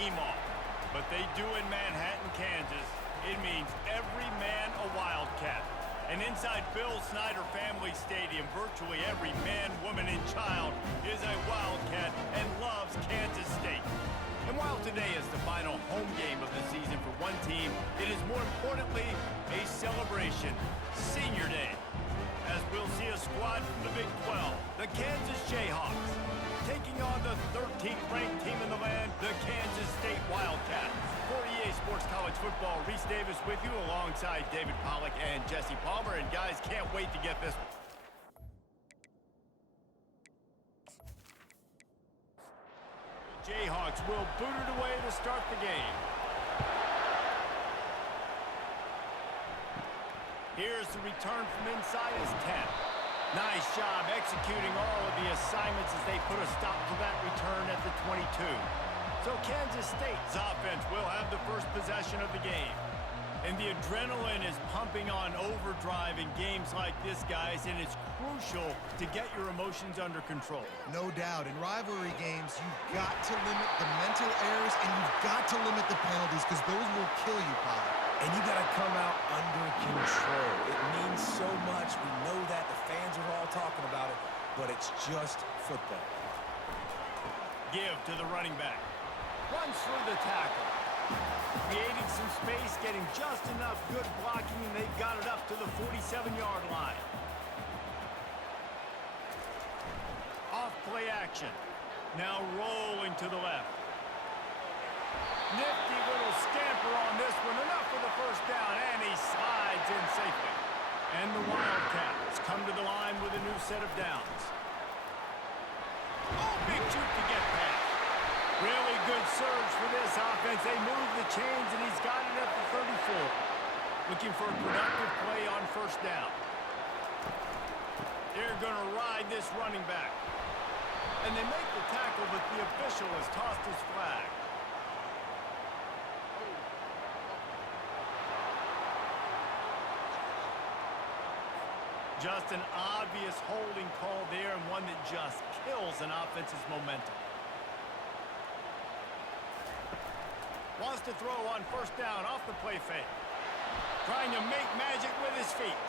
scheme off. But they do in Manhattan, Kansas. It means every man a Wildcat. And inside Bill Snyder Family Stadium, virtually every man, woman, and child is a Wildcat and loves Kansas State. And while today is the final home game of the season for one team, it is more importantly a celebration, Senior Day. As we'll see a squad from the Big 12, the Kansas Jayhawks, taking on the 13th ranked team in the land, the Kansas State Wildcats. For EA Sports College Football, Reese Davis with you alongside David Pollack and Jesse Palmer. And guys, can't wait to get this. Jayhawks will boot it away to start the game. Here's the return from inside his 10. Nice job executing all of the assignments as they put a stop to that return at the 22. So Kansas State's offense will have the first possession of the game. And the adrenaline is pumping on overdrive in games like this, guys, and it's crucial to get your emotions under control. No doubt. In rivalry games, you've got to limit the mental errors and you've got to limit the penalties because those will kill you, Pop. And you got to come out under control. It means so much. We know that. The fans are all talking about it, but it's just football. Give to the running back. Runs through the tackle. Creating some space, getting just enough good blocking, and they got it up to the 47-yard line. Off play action. Now rolling to the left. Nifty little scamper on this one. Enough for the first down, and he slides in safely. And the Wildcats come to the line with a new set of downs. Oh, big juke to get past. Really good surge for this offense. They move the chains, and he's got it at the 34. Looking for a productive play on first down. They're going to ride this running back. And they make the tackle, but the official has tossed his flag. Just an obvious holding call there, and one that just kills an offense's momentum. Wants to throw on first down off the play fake. Trying to make magic with his feet.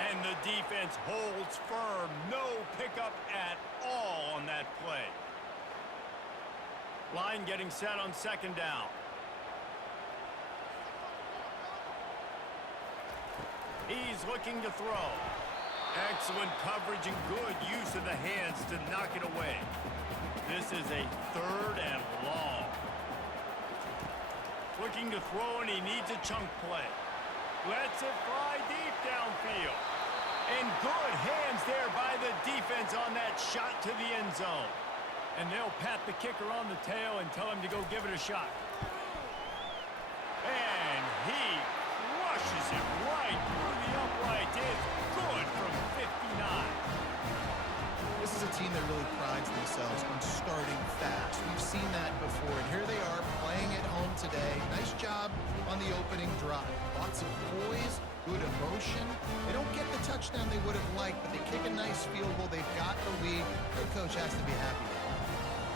And the defense holds firm. No pickup at all on that play. Line getting set on second down. He's looking to throw. Excellent coverage and good use of the hands to knock it away. This is a third and long. Looking to throw, and he needs a chunk play. Lets it fly deep downfield. And good hands there by the defense on that shot to the end zone. And they'll pat the kicker on the tail and tell him to go give it a shot. And he crushes it right through the upright. It's good from 59. This is a team that really prides themselves on starting fast. We've seen that before, and here they are playing at home today. Nice job on the opening drive. Lots of poise, good emotion. They don't get the touchdown they would have liked, but they kick a nice field goal. They've got the lead. Their coach has to be happy.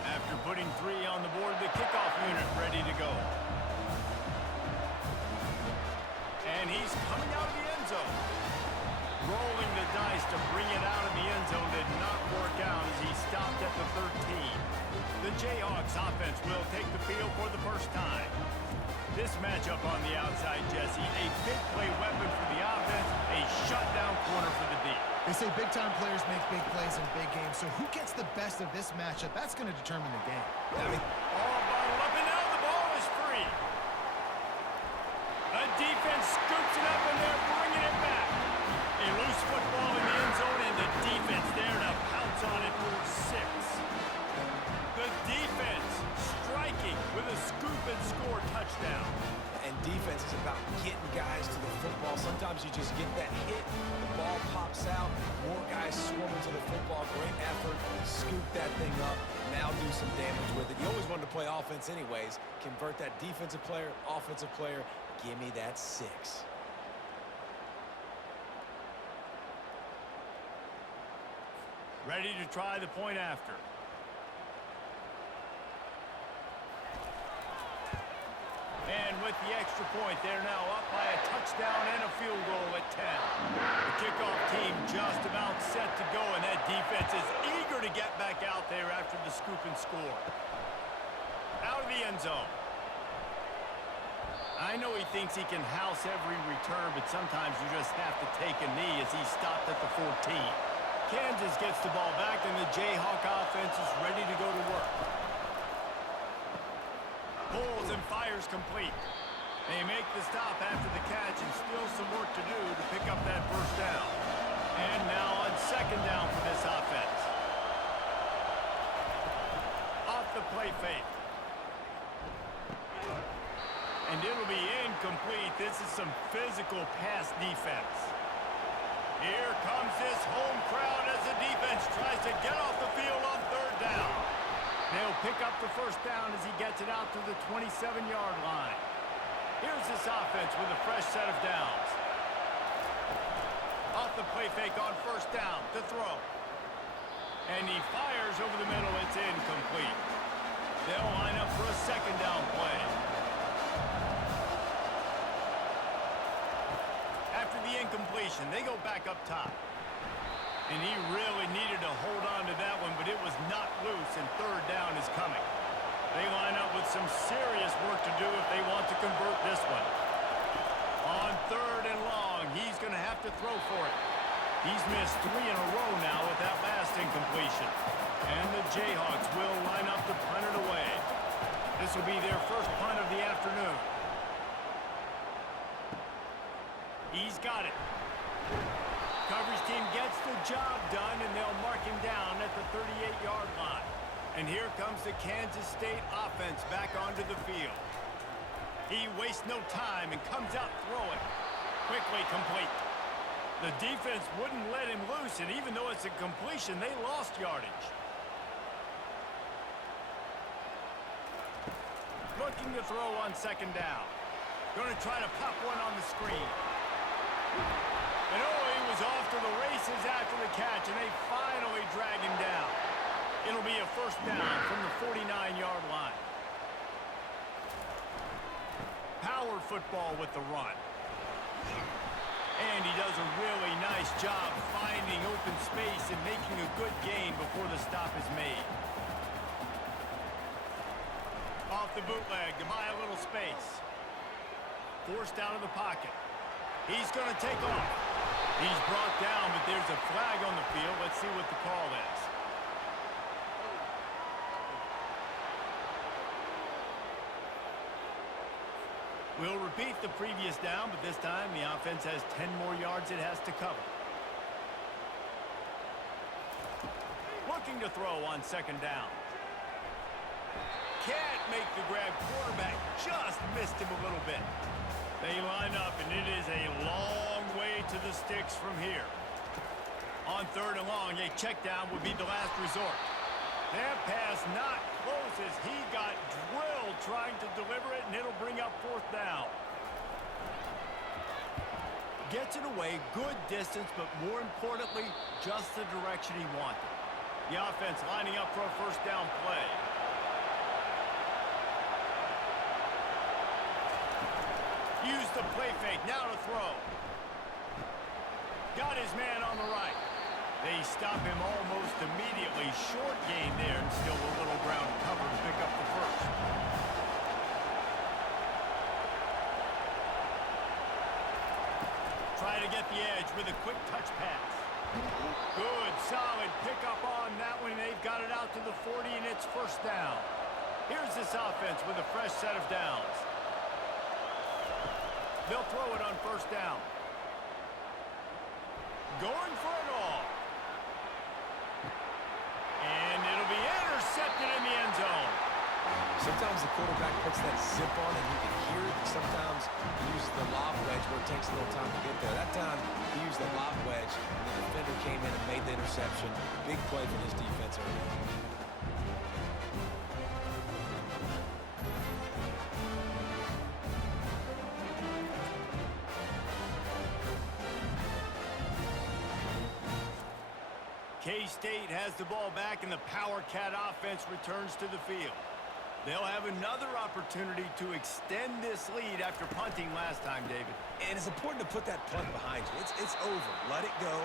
After putting 3 on the board, the kickoff unit ready to go. And he's coming out of the end zone. Rolling the dice to bring it out of the end zone did not work out as he stopped at the 13. The Jayhawks offense will take the field for the first time. This matchup on the outside, Jesse, a big play weapon for the offense, a shutdown corner for the D. They say big-time players make big plays in big games, so who gets the best of this matchup? That's going to determine the game. All bottled up, and now the ball is free. A defense scoops it up, and they're bringing it back. A loose football in the end zone, and the defense there to pounce on it for 6. The defense striking with a scoop and score touchdown. And defense is about getting guys to the football. Sometimes you just get that hit, the ball pops out, more guys swarming to the football. Great effort, scoop that thing up, now do some damage with it. You always wanted to play offense anyways. Convert that defensive player, offensive player. Give me that 6. Ready to try the point after. And with the extra point, they're now up by a touchdown and a field goal at 10. The kickoff team just about set to go, and that defense is eager to get back out there after the scoop and score. Out of the end zone. I know he thinks he can house every return, but sometimes you just have to take a knee as he stopped at the 14. Kansas gets the ball back, and the Jayhawk offense is ready to go to work. Pulls and fires complete. They make the stop after the catch and still some work to do to pick up that first down. And now on second down for this offense. Off the play fake. And it'll be incomplete. This is some physical pass defense. Here comes this home crowd as the defense tries to get off the field on third down. They'll pick up the first down as he gets it out to the 27-yard line. Here's this offense with a fresh set of downs. Off the play fake on first down to throw. And he fires over the middle. It's incomplete. They'll line up for a second down play. After the incompletion, they go back up top. And he really needed to hold on to that one, but it was not loose, and third down is coming. They line up with some serious work to do if they want to convert this one. On third and long, he's going to have to throw for it. He's missed 3 in a row now with that last incompletion. And the Jayhawks will line up to punt it away. This will be their first punt of the afternoon. He's got it. Coverage team gets the job done, and they'll mark him down at the 38-yard line. And here comes the Kansas State offense back onto the field. He wastes no time and comes out throwing. Quickly complete. The defense wouldn't let him loose, and even though it's a completion, they lost yardage. Looking to throw on second down. Going to try to pop one on the screen. And he was off to the races after the catch, and they finally drag him down. It'll be a first down from the 49-yard line. Power football with the run. And he does a really nice job finding open space and making a good gain before the stop is made. Off the bootleg to buy a little space. Forced out of the pocket. He's going to take off. He's brought down, but there's a flag on the field. Let's see what the call is. We'll repeat the previous down, but this time the offense has 10 more yards it has to cover. Looking to throw on second down. Can't make the grab. Quarterback just missed him a little bit. They line up, and it is a long way to the sticks from here. On third and long, a check down would be the last resort. That pass not close as he got drilled trying to deliver it, and it'll bring up fourth down. Gets it away, good distance, but more importantly, just the direction he wanted. The offense lining up for a first down play. Use the play fake, now to throw. Got his man on the right. They stop him almost immediately. Short gain there, and still a little ground cover to pick up the first. Try to get the edge with a quick touch pass. Good, solid pickup on that one. They've got it out to the 40, and it's first down. Here's this offense with a fresh set of downs. They'll throw it on first down. Going for it all. And it'll be intercepted in the end zone. Sometimes the quarterback puts that zip on and you can hear it. Sometimes he uses the lob wedge where it takes a little time to get there. That time he used the lob wedge and the defender came in and made the interception. Big play for this defense early. K-State has the ball back, and the Power Cat offense returns to the field. They'll have another opportunity to extend this lead after punting last time, David. And it's important to put that punt behind you. It's over. Let it go.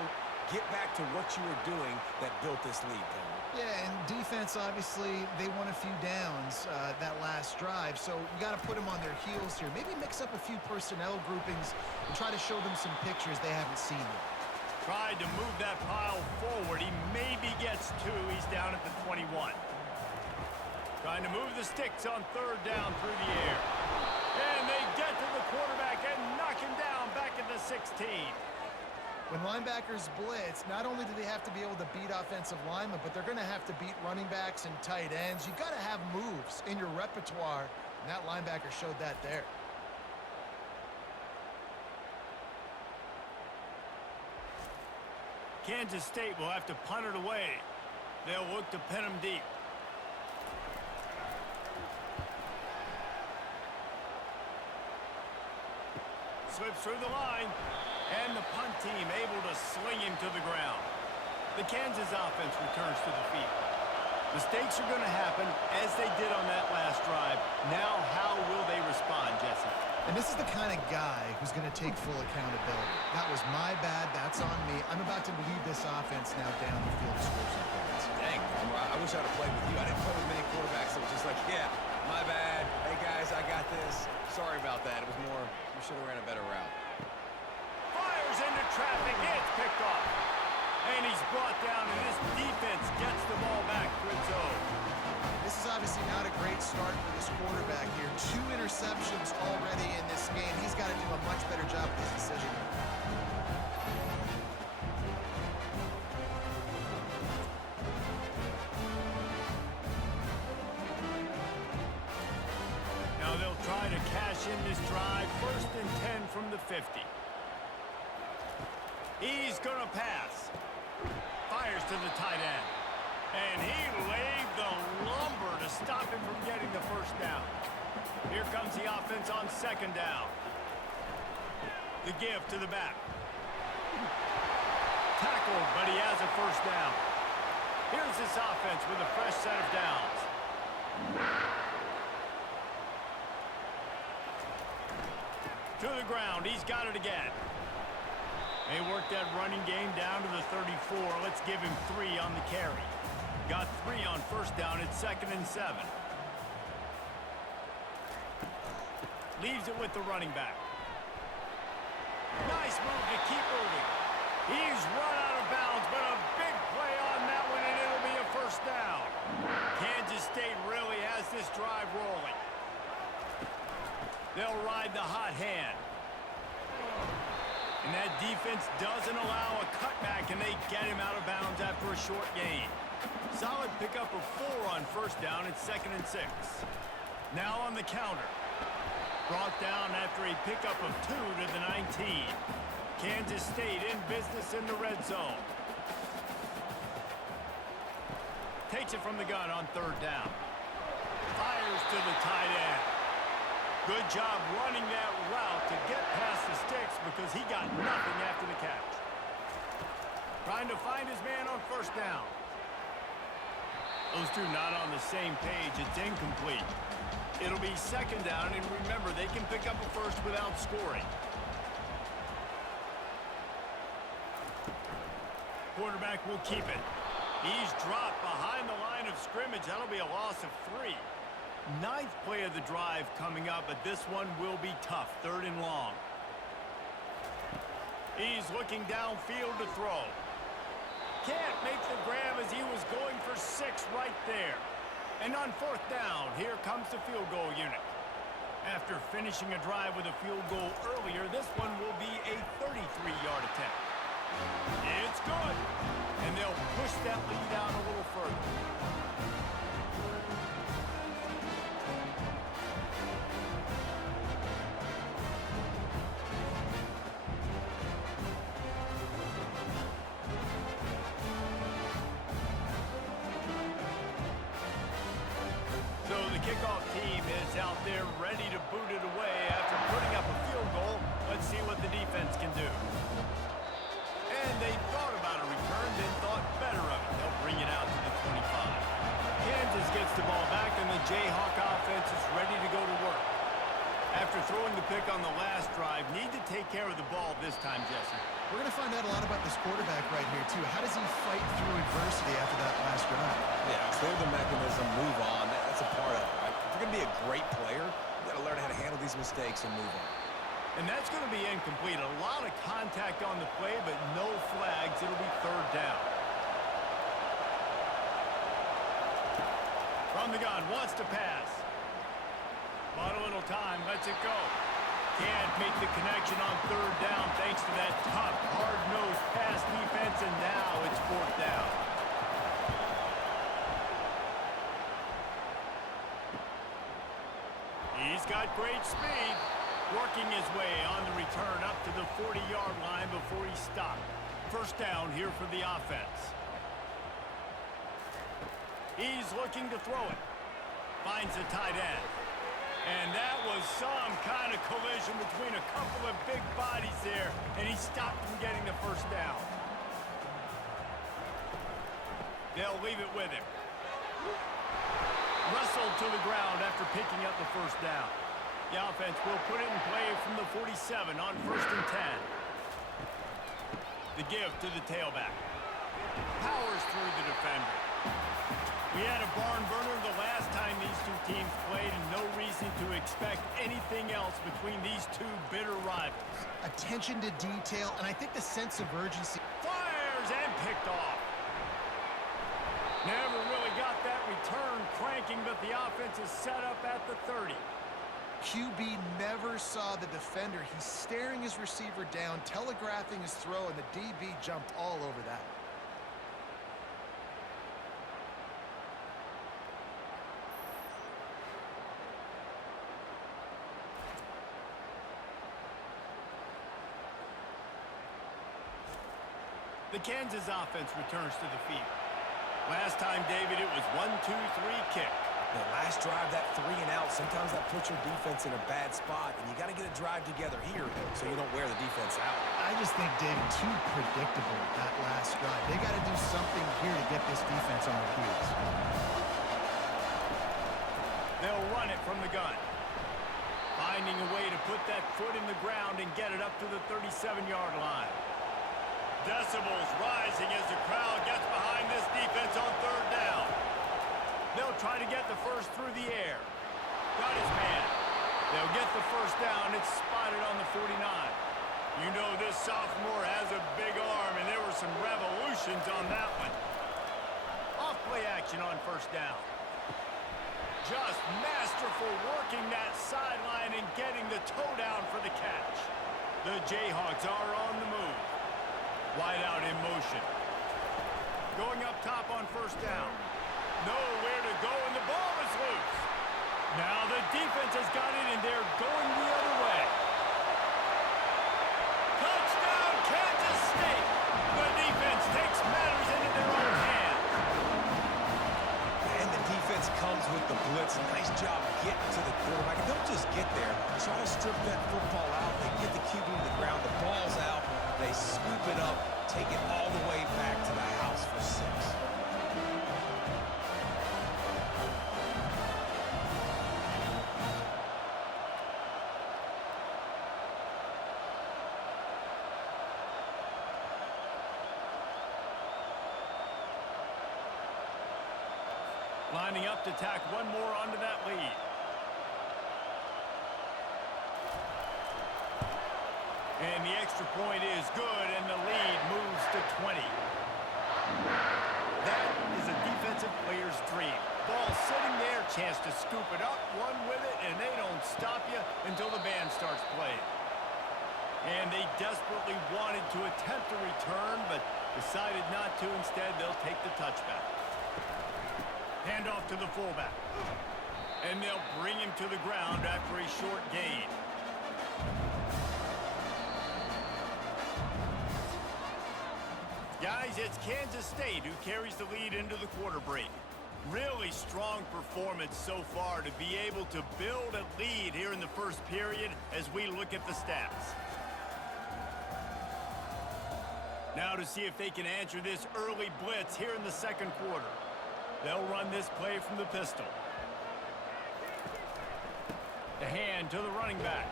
Get back to what you were doing that built this lead, Tony. Yeah, and defense, obviously, they won a few downs that last drive, so you got to put them on their heels here. Maybe mix up a few personnel groupings and try to show them some pictures they haven't seen yet. Tried to move that pile forward. He maybe gets two. He's down at the 21. Trying to move the sticks on third down through the air. And they get to the quarterback and knock him down back at the 16. When linebackers blitz, not only do they have to be able to beat offensive linemen, but they're going to have to beat running backs and tight ends. You've got to have moves in your repertoire, and that linebacker showed that there. Kansas State will have to punt it away. They'll look to pin him deep. Slips through the line, and the punt team able to sling him to the ground. The Kansas offense returns to the field. Mistakes are going to happen, as they did on that last drive. Now, how will they respond, Jesse? And this is the kind of guy who's going to take full accountability. That was my bad. That's on me. I'm about to lead this offense now down the field to score some points. Dang, I wish I'd have played with you. I didn't play with many quarterbacks that were just like, yeah, my bad. Hey, guys, I got this. Sorry about that. It was more, we should have ran a better route. Fires into traffic. It's picked off. And he's brought down, and this defense gets the ball back to its own. This is obviously not a great start for this quarterback here. 2 interceptions already in this game. He's got to do a much better job with his decision. Now they'll try to cash in this drive. 1st and 10 from the 50. He's going to pass. Fires to the tight end. And he laid the lumber to stop him from getting the first down. Here comes the offense on 2nd down. The give to the back. Tackled, but he has a first down. Here's this offense with a fresh set of downs. To the ground. He's got it again. They worked that running game down to the 34. Let's give him 3 on the carry. Got 3 on 1st down. It's 2nd and 7. Leaves it with the running back. Nice move to keep moving. He's run out of bounds, but a big play on that one, and it'll be a first down. Kansas State really has this drive rolling. They'll ride the hot hand. And that defense doesn't allow a cutback, and they get him out of bounds after a short gain. Solid pickup of 4 on 1st down. It's 2nd and 6. Now on the counter. Brought down after a pickup of 2 to the 19. Kansas State in business in the red zone. Takes it from the gun on 3rd down. Fires to the tight end. Good job running that route to get past the sticks because he got nothing after the catch. Trying to find his man on 1st down. Those two not on the same page. It's incomplete. It'll be 2nd down, and remember, they can pick up a first without scoring. Quarterback will keep it. He's dropped behind the line of scrimmage. That'll be a loss of 3. 9th play of the drive coming up, but this one will be tough. 3rd and long. He's looking downfield to throw. Can't make the grab as he was going for 6 right there. And on 4th down, here comes the field goal unit. After finishing a drive with a field goal earlier, this one will be a 33-yard attempt. It's good. And they'll push that lead down a little further. Kickoff team is out there ready to boot it away after putting up a field goal. Let's see what the defense can do. And they thought about a return, then thought better of it. They'll bring it out to the 25. Kansas gets the ball back, and the Jayhawk pick on the last drive. Need to take care of the ball this time, Jesse. We're going to find out a lot about this quarterback right here, too. How does he fight through adversity after that last drive? Yeah, clear the mechanism, move on. That's a part of it, right? If you're going to be a great player, you got to learn how to handle these mistakes and move on. And that's going to be incomplete. A lot of contact on the play, but no flags. It'll be third down. From the gun, wants to pass. Bought a little time, lets it go. Can't make the connection on third down thanks to that tough, hard-nosed pass defense, and now it's fourth down. He's got great speed. Working his way on the return up to the 40-yard line before he stopped. First down here for the offense. He's looking to throw it. Finds a tight end. And that was some kind of collision between a couple of big bodies there, and he stopped from getting the first down. They'll leave it with him. Wrestled to the ground after picking up the first down. The offense will put it in play from the 47 on 1st and 10. The give to the tailback. Powers through the defender. We had a barn burner the last time these two teams played, and no reason to expect anything else between these two bitter rivals. Attention to detail, and I think the sense of urgency. Fires and picked off. Never really got that return cranking, but the offense is set up at the 30. QB never saw the defender. He's staring his receiver down, telegraphing his throw, and the DB jumped all over that. The Kansas offense returns to the field. Last time, David, it was 1-2-3 kick. The last drive, that 3 and out, sometimes that puts your defense in a bad spot, and you got to get a drive together here so you don't wear the defense out. I just think, David, too predictable that last drive. They got to do something here to get this defense on their heels. They'll run it from the gun. Finding a way to put that foot in the ground and get it up to the 37-yard line. Decibels rising as the crowd gets behind this defense on third down. They'll try to get the first through the air. Got his man. They'll get the first down. It's spotted on the 49. You know this sophomore has a big arm, and there were some revolutions on that one. Off-play action on first down. Just masterful working that sideline and getting the toe down for the catch. The Jayhawks are on the move. Wide out in motion. Going up top on first down. Nowhere to go, and the ball is loose. Now the defense has got it, and they're going the other way. Touchdown, Kansas State! The defense takes matters into their own hands. And the defense comes with the blitz. Nice job getting to the quarterback. And don't just get there. Try to strip that football out. They get the QB to the ground. The ball's out. They scoop it up, take it all the way back to the house for 6. Lining up to tack one more onto that lead. And the extra point is good, and the lead moves to 20. That is a defensive player's dream. Ball sitting there, chance to scoop it up, run with it, and they don't stop you until the band starts playing. And they desperately wanted to attempt a return, but decided not to. Instead, they'll take the touchback. Handoff to the fullback. And they'll bring him to the ground after a short gain. Guys, it's Kansas State who carries the lead into the quarter break. Really strong performance so far to be able to build a lead here in the first period as we look at the stats. Now to see if they can answer this early blitz here in the second quarter. They'll run this play from the pistol. The hand to the running back.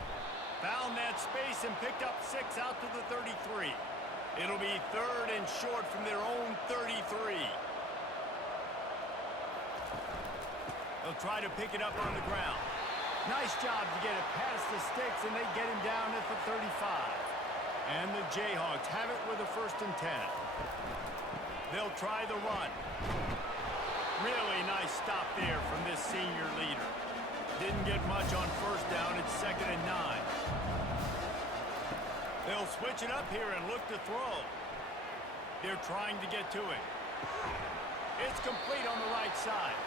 Found that space and picked up 6 out to the 33. It'll be 3rd and short from their own 33. They'll try to pick it up on the ground. Nice job to get it past the sticks, and they get him down at the 35. And the Jayhawks have it with a 1st and 10. They'll try the run. Really nice stop there from this senior leader. Didn't get much on 1st down. It's 2nd and 9. They'll switch it up here and look to throw. They're trying to get to it. It's complete on the right side.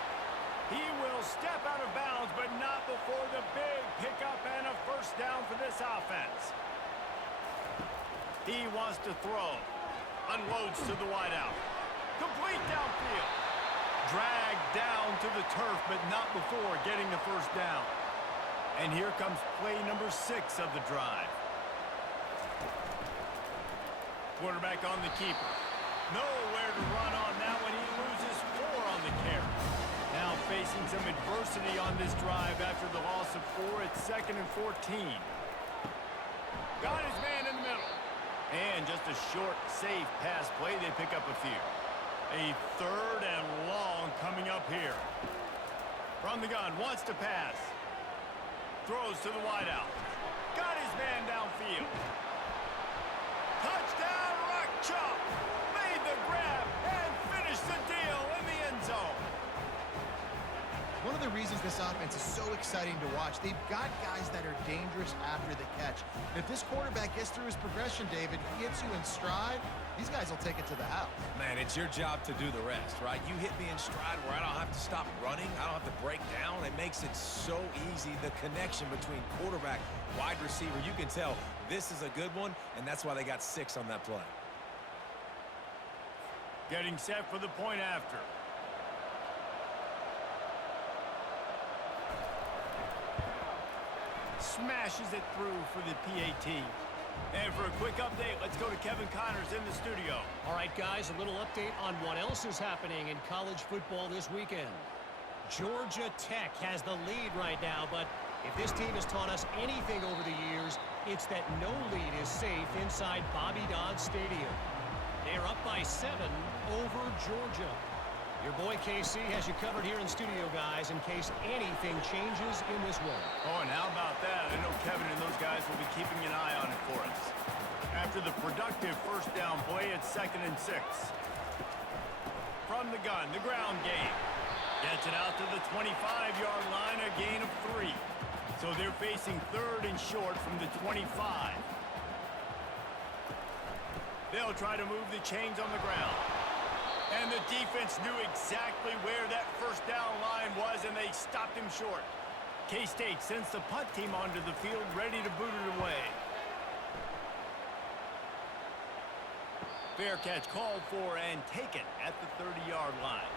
He will step out of bounds, but not before the big pickup and a 1st down for this offense. He wants to throw. Unloads to the wideout. Complete downfield. Dragged down to the turf, but not before getting the 1st down. And here comes play number 6 of the drive. Quarterback on the keeper. Nowhere to run on that one. He loses 4 on the carry. Now facing some adversity on this drive after the loss of 4. It's 2nd and 14. Got his man in the middle. And just a short, safe pass play. They pick up a few. A 3rd and long coming up here. From the gun, wants to pass. Throws to the wideout. Got his man downfield. Touchdown, Rock Chalk. Made the grab and finished the deal in the end zone. One of the reasons this offense is so exciting to watch, they've got guys that are dangerous after the catch. And if this quarterback gets through his progression, David, he hits you in stride, these guys will take it to the house. Man, it's your job to do the rest, right? You hit me in stride where I don't have to stop running. I don't have to break down. It makes it so easy. The connection between quarterback, wide receiver, you can tell this is a good one, and that's why they got 6 on that play. Getting set for the point after. Smashes it through for the PAT. And for a quick update, let's go to Kevin Connors in the studio. All right, guys, a little update on what else is happening in college football this weekend. Georgia Tech has the lead right now, but if this team has taught us anything over the years, it's that no lead is safe inside Bobby Dodd Stadium. They're up by 7 over Georgia. Your boy KC has you covered here in studio, guys, in case anything changes in this one. Oh, and how about that? I know Kevin and those guys will be keeping an eye on it for us. After the productive 1st down play, it's 2nd and 6. From the gun, the ground game. Gets it out to the 25-yard line, a gain of 3. So they're facing 3rd and short from the 25. They'll try to move the chains on the ground. And the defense knew exactly where that 1st down line was, and they stopped him short. K-State sends the punt team onto the field, ready to boot it away. Fair catch called for and taken at the 30-yard line.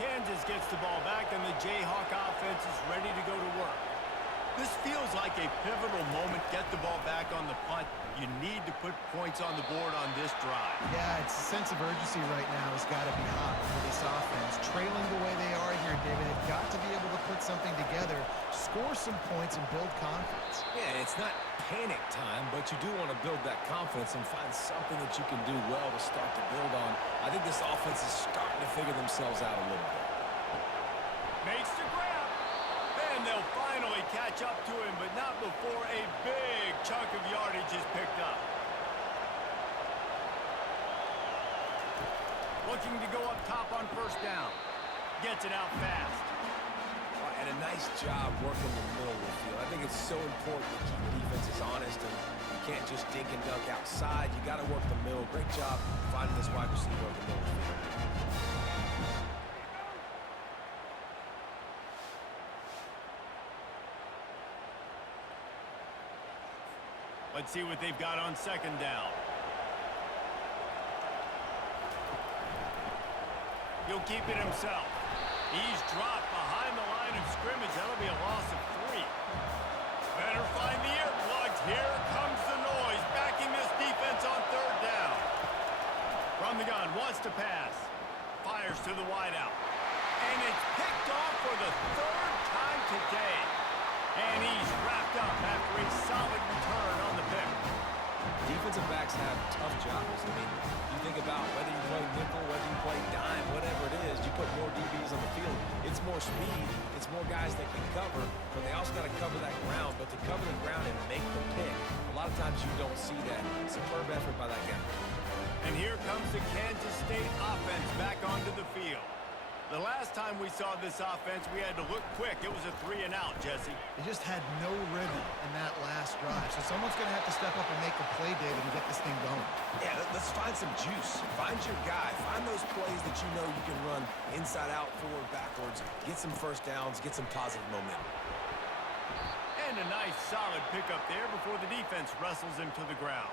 Kansas gets the ball back, and the Jayhawk offense is ready to go to work. This feels like a pivotal moment. Get the ball back on the punt. You need to put points on the board on this drive. Yeah, it's a sense of urgency right now has got to be hot for this offense. Trailing the way they are here, David, they've got to be able to put something together, score some points, and build confidence. Yeah, it's not panic time, but you do want to build that confidence and find something that you can do well to start to build on. I think this offense is starting to figure themselves out a little bit. Makes the grab. And they'll finally catch up to him, but not before a big chunk of yardage is picked up. Looking to go up top on 1st down. Gets it out fast. And a nice job working the middle of the field. I think it's so important to keep defenses honest, and you can't just dink and dunk outside. You got to work the middle. Great job finding this wide receiver over the middle of the field. Let's see what they've got on 2nd down. He'll keep it himself. He's dropped behind the line of scrimmage. That'll be a loss of 3. Better find the earplugs. Here comes the noise, backing this defense on 3rd down. From the gun, wants to pass. Fires to the wideout. And it's picked off for the 3rd time today. And he's wrapped up after a solid return on the pick. Defensive backs have tough jobs. I mean, you think about whether you play nickel, whether you play dime, whatever it is, you put more DBs on the field. It's more speed. It's more guys that can cover, but they also got to cover that ground. But to cover the ground and make the pick, a lot of times you don't see that. Superb effort by that guy. And here comes the Kansas State offense back onto the field. The last time we saw this offense, we had to look quick. It was a 3-and-out, Jesse. They just had no rhythm in that last drive. So someone's going to have to step up and make a play, David, and get this thing going. Yeah, let's find some juice. Find your guy. Find those plays that you know you can run inside out, forward, backwards. Get some first downs. Get some positive momentum. And a nice solid pickup there before the defense wrestles him to the ground.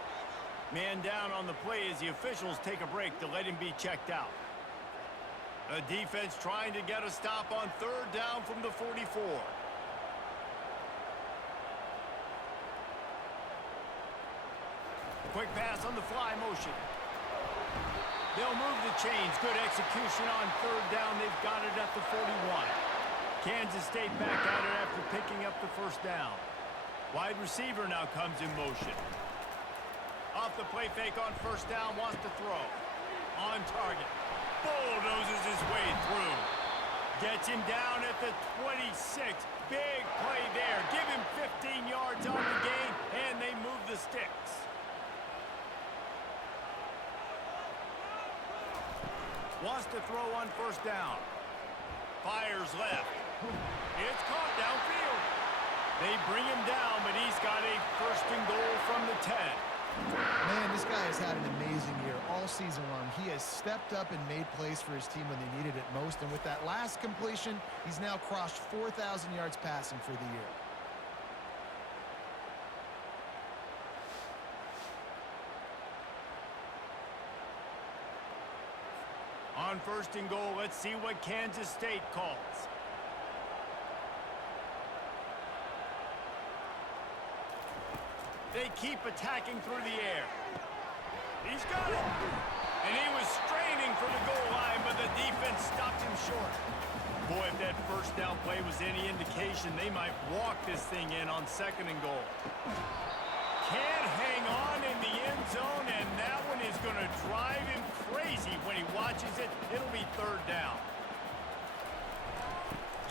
Man down on the play as the officials take a break to let him be checked out. The defense trying to get a stop on third down from the 44. Quick pass on the fly motion. They'll move the chains. Good execution on third down. They've got it at the 41. Kansas State back at it after picking up the first down. Wide receiver now comes in motion. Off the play fake on first down, wants to throw. On target. Bulldozes his way through. Gets him down at the 26. Big play there. Give him 15 yards on the game, and they move the sticks. Wants to throw on first down. Fires left. It's caught downfield. They bring him down, but he's got a first and goal from the 10. Man, this guy has had an amazing year all season long. He has stepped up and made plays for his team when they needed it most. And with that last completion, he's now crossed 4,000 yards passing for the year. On first and goal, let's see what Kansas State calls. They keep attacking through the air. He's got it. And he was straining for the goal line, but the defense stopped him short. Boy, if that first down play was any indication, they might walk this thing in on second and goal. Can't hang on in the end zone, and that one is going to drive him crazy when he watches it. It'll be third down.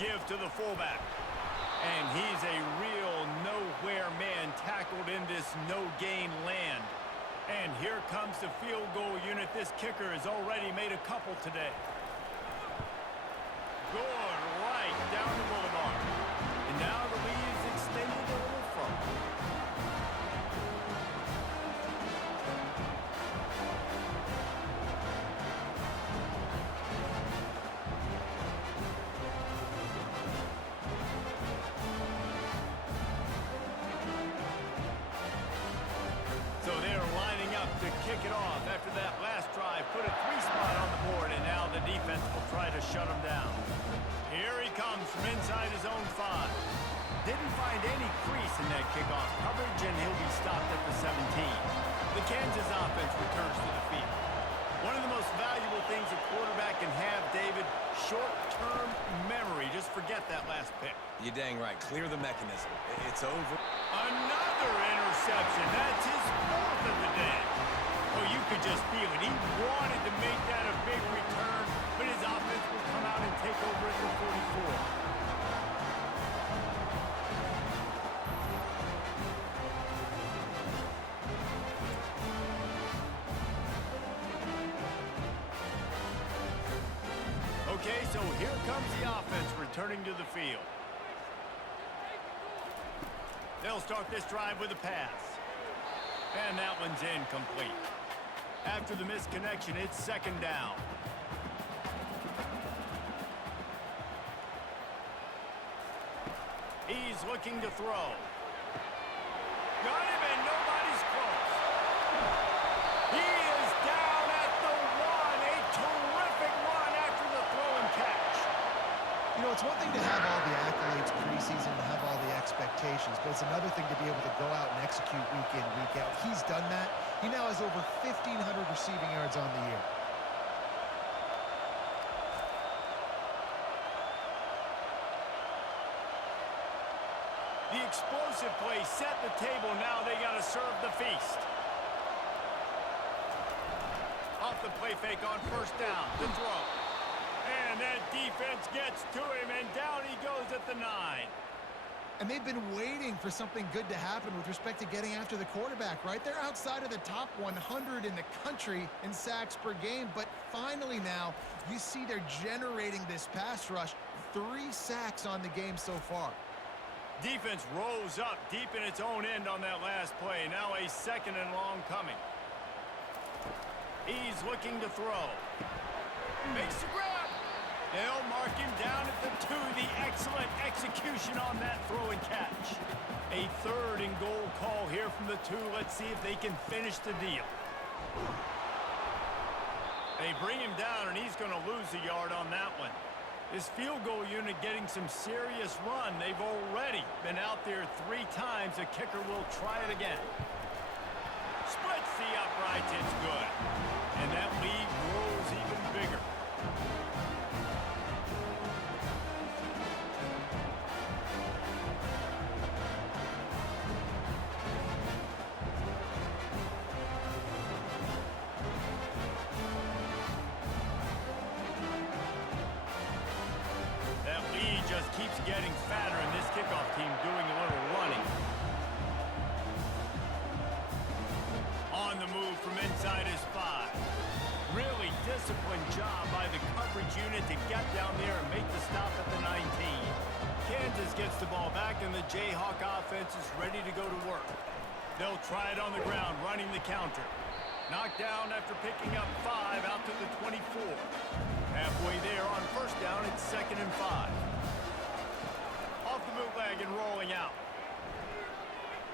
Give to the fullback. And he's a real nowhere man tackled in this no-gain land. And here comes the field goal unit. This kicker has already made a couple today. Good right down the boulevard. And now the lead is extended a little further. So they're lining up to kick it off after that last drive. Put a 3-spot on the board, and now the defense will try to shut him down. Here he comes from inside his own 5. Didn't find any crease in that kickoff coverage, and he'll be stopped at the 17. The Kansas offense returns to the field. One of the most valuable things a quarterback can have, David, short-term memory. Just forget that last pick. You're dang right. Clear the mechanism. It's over. Another interception. That's his 4th of the day. Oh, you could just feel it. He wanted to make that a big return, but his offense will come out and take over at the 44. Okay, so here comes the offense returning to the field. They'll start this drive with a pass. And that one's incomplete. After the misconnection, it's second down. He's looking to throw. Got him, and nobody's close. He is down at the 1. A terrific run after the throw and catch. You know, it's one thing to have all the accolades preseason and have all the expectations, but it's another thing to be able to go out and execute week in, week out. He's done that. He now has over 1,500 receiving yards on the year. The explosive play set the table. Now they got to serve the feast. Off the play fake on first down. The throw. And that defense gets to him, and down he goes at the 9. And they've been waiting for something good to happen with respect to getting after the quarterback, right? They're outside of the top 100 in the country in sacks per game, but finally now you see they're generating this pass rush. 3 sacks on the game so far. Defense rose up deep in its own end on that last play. Now a 2nd and long coming. He's looking to throw. Makes the grab. They'll mark him down at the 2. The excellent execution on that throw and catch. A 3rd and goal call here from the 2. Let's see if they can finish the deal. They bring him down, and he's going to lose a yard on that one. This field goal unit getting some serious run. They've already been out there 3 times. The kicker will try it again. Splits the uprights. It's good. And that lead grows even bigger. Just keeps getting fatter, and this kickoff team doing a little running. On the move from inside his 5. Really disciplined job by the coverage unit to get down there and make the stop at the 19. Kansas gets the ball back, and the Jayhawk offense is ready to go to work. They'll try it on the ground, running the counter. Knocked down after picking up 5 out to the 24. Halfway there on first down, it's 2nd and 5. Off the bootleg and rolling out.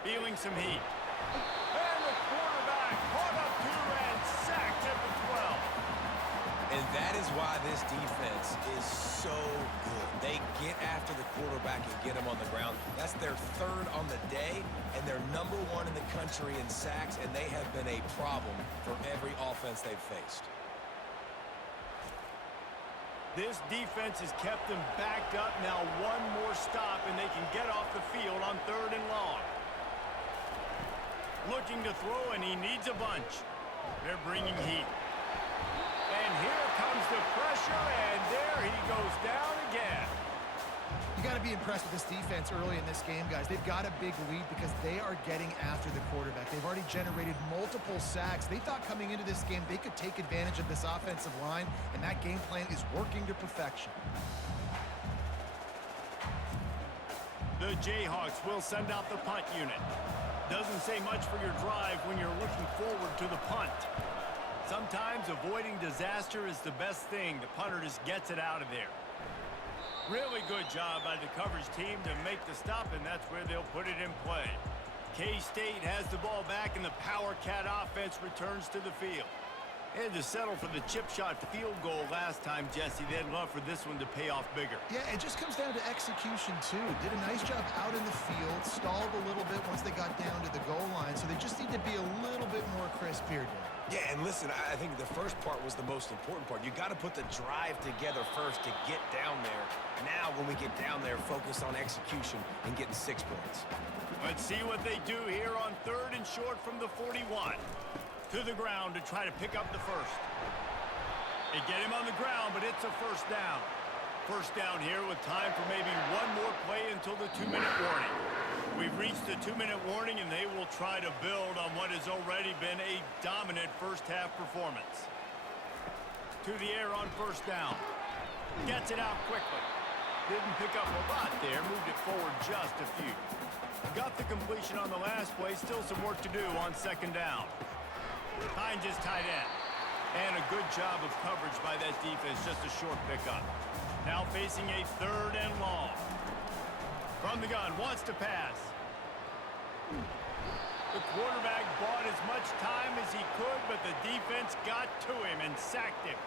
Feeling some heat. And the quarterback caught up to and sacked at the 12. And that is why this defense is so good. They get after the quarterback and get him on the ground. That's their 3rd on the day, and they're number 1 in the country in sacks, and they have been a problem for every offense they've faced. This defense has kept them backed up. Now 1 more stop, and they can get off the field on 3rd and long. Looking to throw, and he needs a bunch. They're bringing heat. And here comes the pressure, and there he goes down again. You got to be impressed with this defense early in this game, guys. They've got a big lead because they are getting after the quarterback. They've already generated multiple sacks. They thought coming into this game they could take advantage of this offensive line, and that game plan is working to perfection. The Jayhawks will send out the punt unit. Doesn't say much for your drive when you're looking forward to the punt. Sometimes avoiding disaster is the best thing. The punter just gets it out of there. Really good job by the coverage team to make the stop, and that's where they'll put it in play. K-State has the ball back, and the Power Cat offense returns to the field. They had to settle for the chip shot field goal last time, Jesse. They'd love for this one to pay off bigger. Yeah, it just comes down to execution, too. Did a nice job out in the field, stalled a little bit once they got down to the goal line, so they just need to be a little bit more crisp here, Dan. Yeah, and listen, I think the first part was the most important part. You got to put the drive together first to get down there. Now, when we get down there, focus on execution and getting 6 points. Let's see what they do here on 3rd and short from the 41. To the ground to try to pick up the first. They get him on the ground, but it's a first down. First down here with time for maybe 1 more play until the 2-minute warning. We've reached the 2-minute warning, and they will try to build on what has already been a dominant first-half performance. To the air on first down. Gets it out quickly. Didn't pick up a lot there. Moved it forward just a few. Got the completion on the last play. Still some work to do on 2nd down. Finds his tight end. And a good job of coverage by that defense. Just a short pickup. Now facing a 3rd and long. From the gun, wants to pass. The quarterback bought as much time as he could, but the defense got to him and sacked him.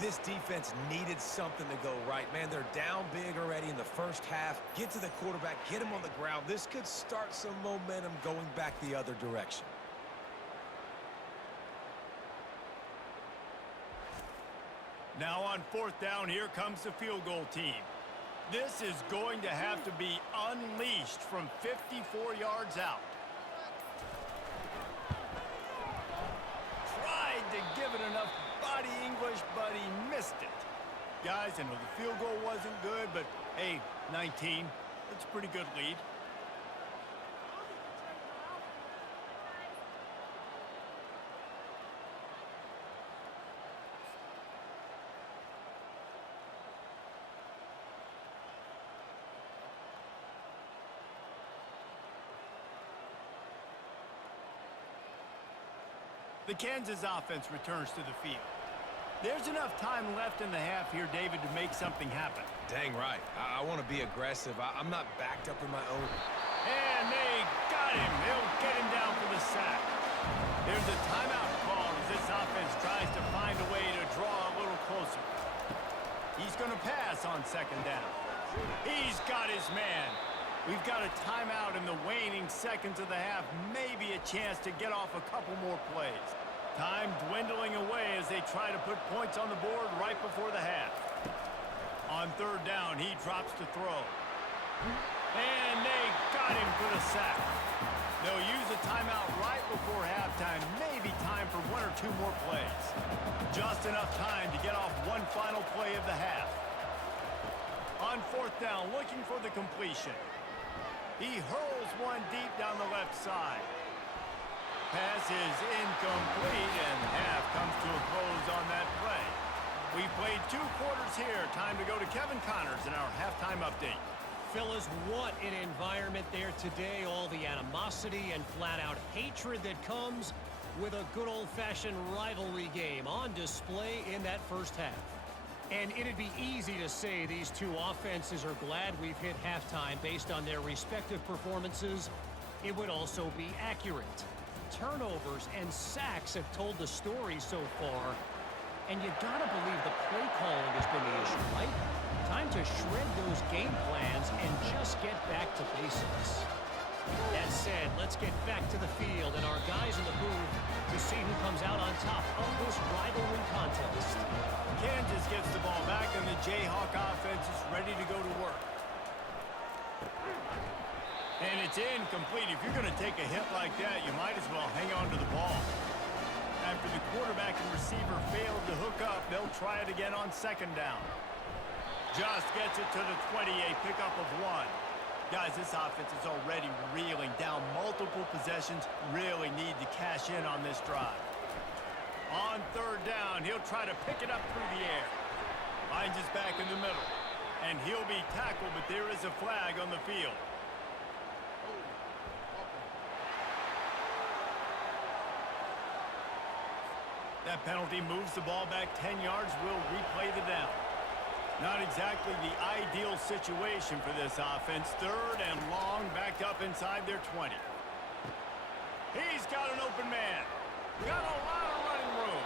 This defense needed something to go right. Man, they're down big already in the first half. Get to the quarterback, get him on the ground. This could start some momentum going back the other direction. Now on 4th down, here comes the field goal team. This is going to have to be unleashed from 54 yards out. Tried to give it enough body English, but he missed it. Guys, I know the field goal wasn't good, but hey, 19, that's a pretty good lead. The Kansas offense returns to the field. There's enough time left in the half here, David, to make something happen. Dang right. I want to be aggressive. I'm not backed up in my own. And they got him. They'll get him down for the sack. There's a timeout call as this offense tries to find a way to draw a little closer. He's going to pass on second down. He's got his man. We've got a timeout in the waning seconds of the half. Maybe a chance to get off a couple more plays. Time dwindling away as they try to put points on the board right before the half. On third down, he drops to throw. And they got him for the sack. They'll use a timeout right before halftime. Maybe time for one or two more plays. Just enough time to get off one final play of the half. On fourth down, looking for the completion. He hurls one deep down the left side. Pass is incomplete, and half comes to a close on that play. We played 2 quarters here. Time to go to Kevin Connors in our halftime update. Fellas, what an environment there today. All the animosity and flat-out hatred that comes with a good old-fashioned rivalry game on display in that first half. And it'd be easy to say these two offenses are glad we've hit halftime based on their respective performances. It would also be accurate. Turnovers and sacks have told the story so far. And you gotta believe the play calling has been the issue, right? Time to shred those game plans and just get back to basics. That said, let's get back to the field and our guys in the booth to see who comes out on top of this rivalry contest. Kansas gets the ball back, and the Jayhawk offense is ready to go to work. And it's incomplete. If you're going to take a hit like that, you might as well hang on to the ball. After the quarterback and receiver failed to hook up, they'll try it again on second down. Just gets it to the 20, a pickup of 1. Guys, this offense is already reeling down multiple possessions. Really need to cash in on this drive. On third down, he'll try to pick it up through the air. Finds his back in the middle. And he'll be tackled, but there is a flag on the field. That penalty moves the ball back 10 yards. We'll replay the down. Not exactly the ideal situation for this offense. Third and long, backed up inside their 20. He's got an open man. Got a lot of running room.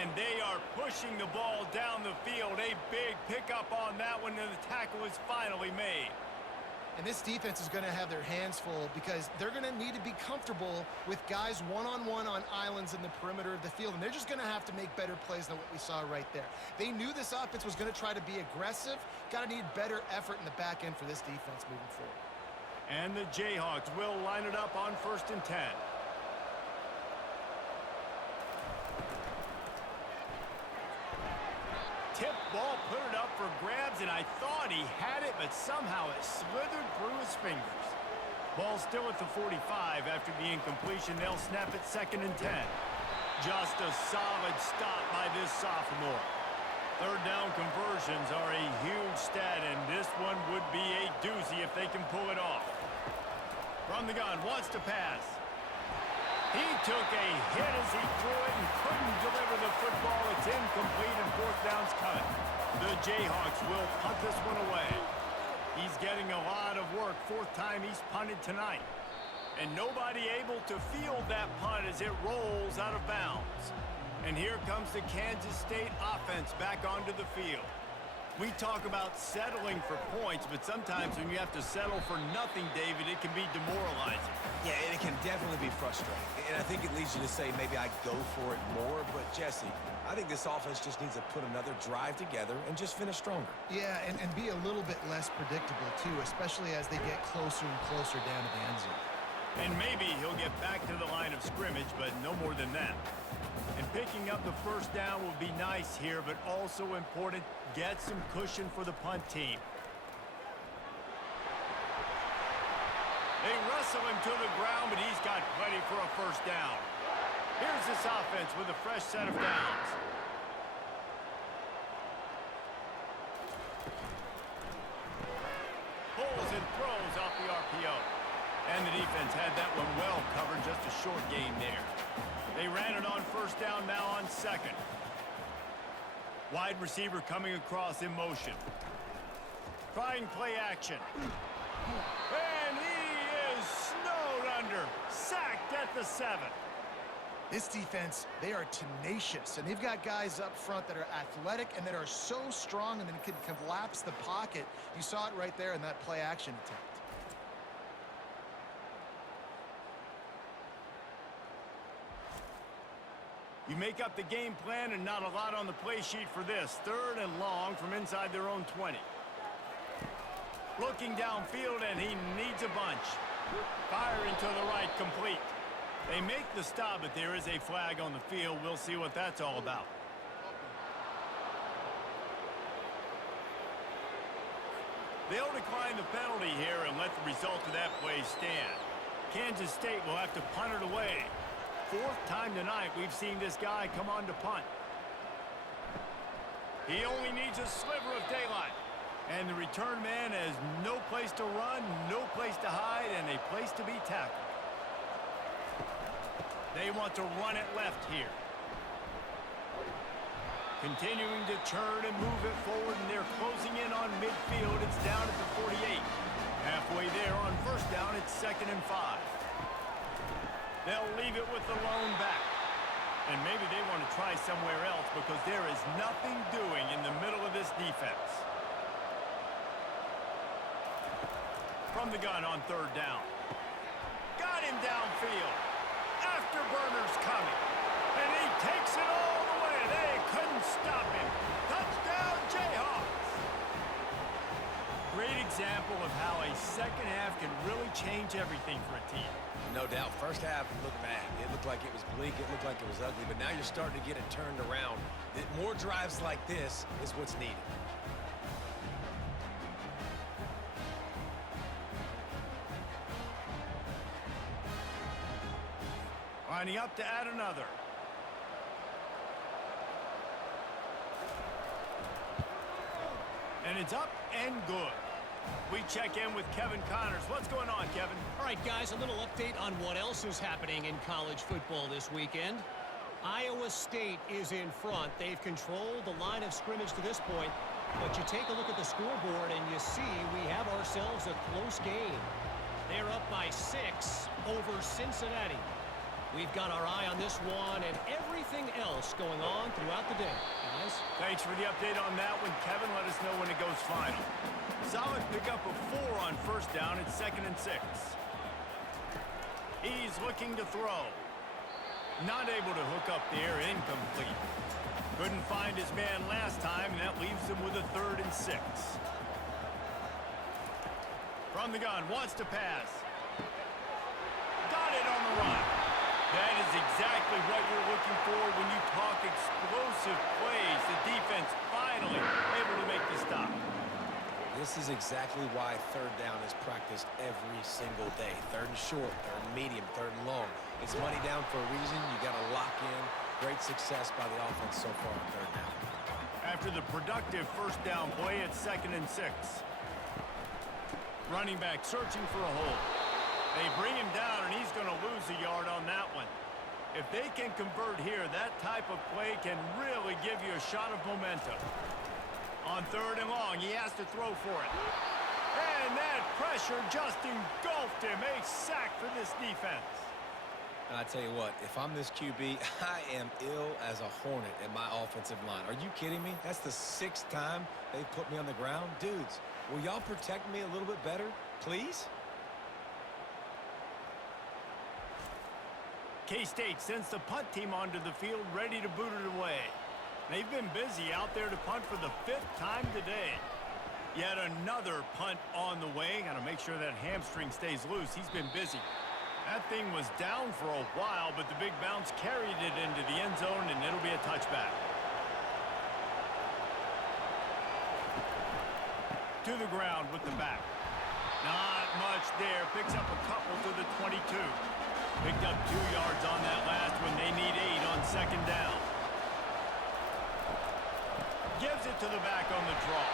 And they are pushing the ball down the field. A big pickup on that one, and the tackle is finally made. And this defense is going to have their hands full because they're going to need to be comfortable with guys one-on-one on islands in the perimeter of the field. And they're just going to have to make better plays than what we saw right there. They knew this offense was going to try to be aggressive. Got to need better effort in the back end for this defense moving forward. And the Jayhawks will line it up on 1st and 10. Tip ball, put it up for grabs, and I thought he had it, but somehow it slithered through his fingers. Ball still at the 45 after the incompletion. They'll snap it 2nd and 10. Just a solid stop by this sophomore. Third down conversions are a huge stat, and this one would be a doozy if they can pull it off. From the gun, wants to pass. He took a hit as he threw it and couldn't deliver the football. It's incomplete and 4th down's cut. The Jayhawks will punt this one away. He's getting a lot of work. 4th time he's punted tonight. And nobody able to field that punt as it rolls out of bounds. And here comes the Kansas State offense back onto the field. We talk about settling for points, but sometimes when you have to settle for nothing, David, it can be demoralizing. Yeah, and it can definitely be frustrating. And I think it leads you to say maybe I go for it more. But, Jesse, I think this offense just needs to put another drive together and just finish stronger. Yeah, and be a little bit less predictable, too, especially as they get closer and closer down to the end zone. And maybe he'll get back to the line of scrimmage, but no more than that. And picking up the first down will be nice here, but also important, get some cushion for the punt team. They wrestle him to the ground, but he's got plenty for a first down. Here's this offense with a fresh set of downs. Pulls and throws off the RPO. And the defense had that one well covered, just a short gain there. They ran it on first down, now on second. Wide receiver coming across in motion. Trying play action. And he is snowed under. Sacked at the 7. This defense, they are tenacious, and they've got guys up front that are athletic and that are so strong and then can collapse the pocket. You saw it right there in that play action attempt. You make up the game plan and not a lot on the play sheet for this. 3rd and long from inside their own 20. Looking downfield, and he needs a bunch. Firing to the right, complete. They make the stop, but there is a flag on the field. We'll see what that's all about. They'll decline the penalty here and let the result of that play stand. Kansas State will have to punt it away. 4th time tonight we've seen this guy come on to punt. He only needs a sliver of daylight. And the return man has no place to run, no place to hide, and a place to be tackled. They want to run it left here. Continuing to turn and move it forward, and they're closing in on midfield. It's down at the 48. Halfway there on first down, it's 2nd and 5. They'll leave it with the lone back. And maybe they want to try somewhere else because there is nothing doing in the middle of this defense. From the gun on 3rd down. Got him downfield. Afterburner's coming. And he takes it all the way. They couldn't stop him. Touchdown, Jayhawks. Great example of how a second half can really change everything for a team. No doubt. First half looked bad. It looked like it was bleak. It looked like it was ugly. But now you're starting to get it turned around. More drives like this is what's needed. Lining up to add another. And it's up and good. We check in with Kevin Connors. What's going on, Kevin? All right, guys, a little update on what else is happening in college football this weekend. Iowa State is in front. They've controlled the line of scrimmage to this point. But you take a look at the scoreboard, and you see we have ourselves a close game. They're up by 6 over Cincinnati. We've got our eye on this one and everything else going on throughout the day. Guys? Thanks for the update on that one, Kevin. Let us know when it goes final. Solid pickup of 4 on first down. It's 2nd and 6. He's looking to throw. Not able to hook up there. Incomplete. Couldn't find his man last time, and that leaves him with a 3rd and 6. From the gun, wants to pass. Got it on the run. That is exactly what you're looking for when you talk explosive plays. The defense finally able to make the stop. This is exactly why 3rd down is practiced every single day. 3rd and short, 3rd and medium, 3rd and long. It's money down for a reason. You got to lock in. Great success by the offense so far on 3rd down. After the productive first down play, it's 2nd and 6. Running back searching for a hole. They bring him down, and he's going to lose a yard on that one. If they can convert here, that type of play can really give you a shot of momentum. On 3rd and long, he has to throw for it. And that pressure just engulfed him. A sack for this defense. And I tell you what, if I'm this QB, I am ill as a hornet at my offensive line. Are you kidding me? That's the 6th time they've put me on the ground. Dudes, will y'all protect me a little bit better, please? K-State sends the punt team onto the field ready to boot it away. They've been busy out there to punt for the 5th time today. Yet another punt on the way. Got to make sure that hamstring stays loose. He's been busy. That thing was down for a while, but the big bounce carried it into the end zone, and it'll be a touchback. To the ground with the back. Not much there. Picks up a couple to the 22. Picked up 2 yards on that last one. They need 8 on 2nd down. Gives it to the back on the draw.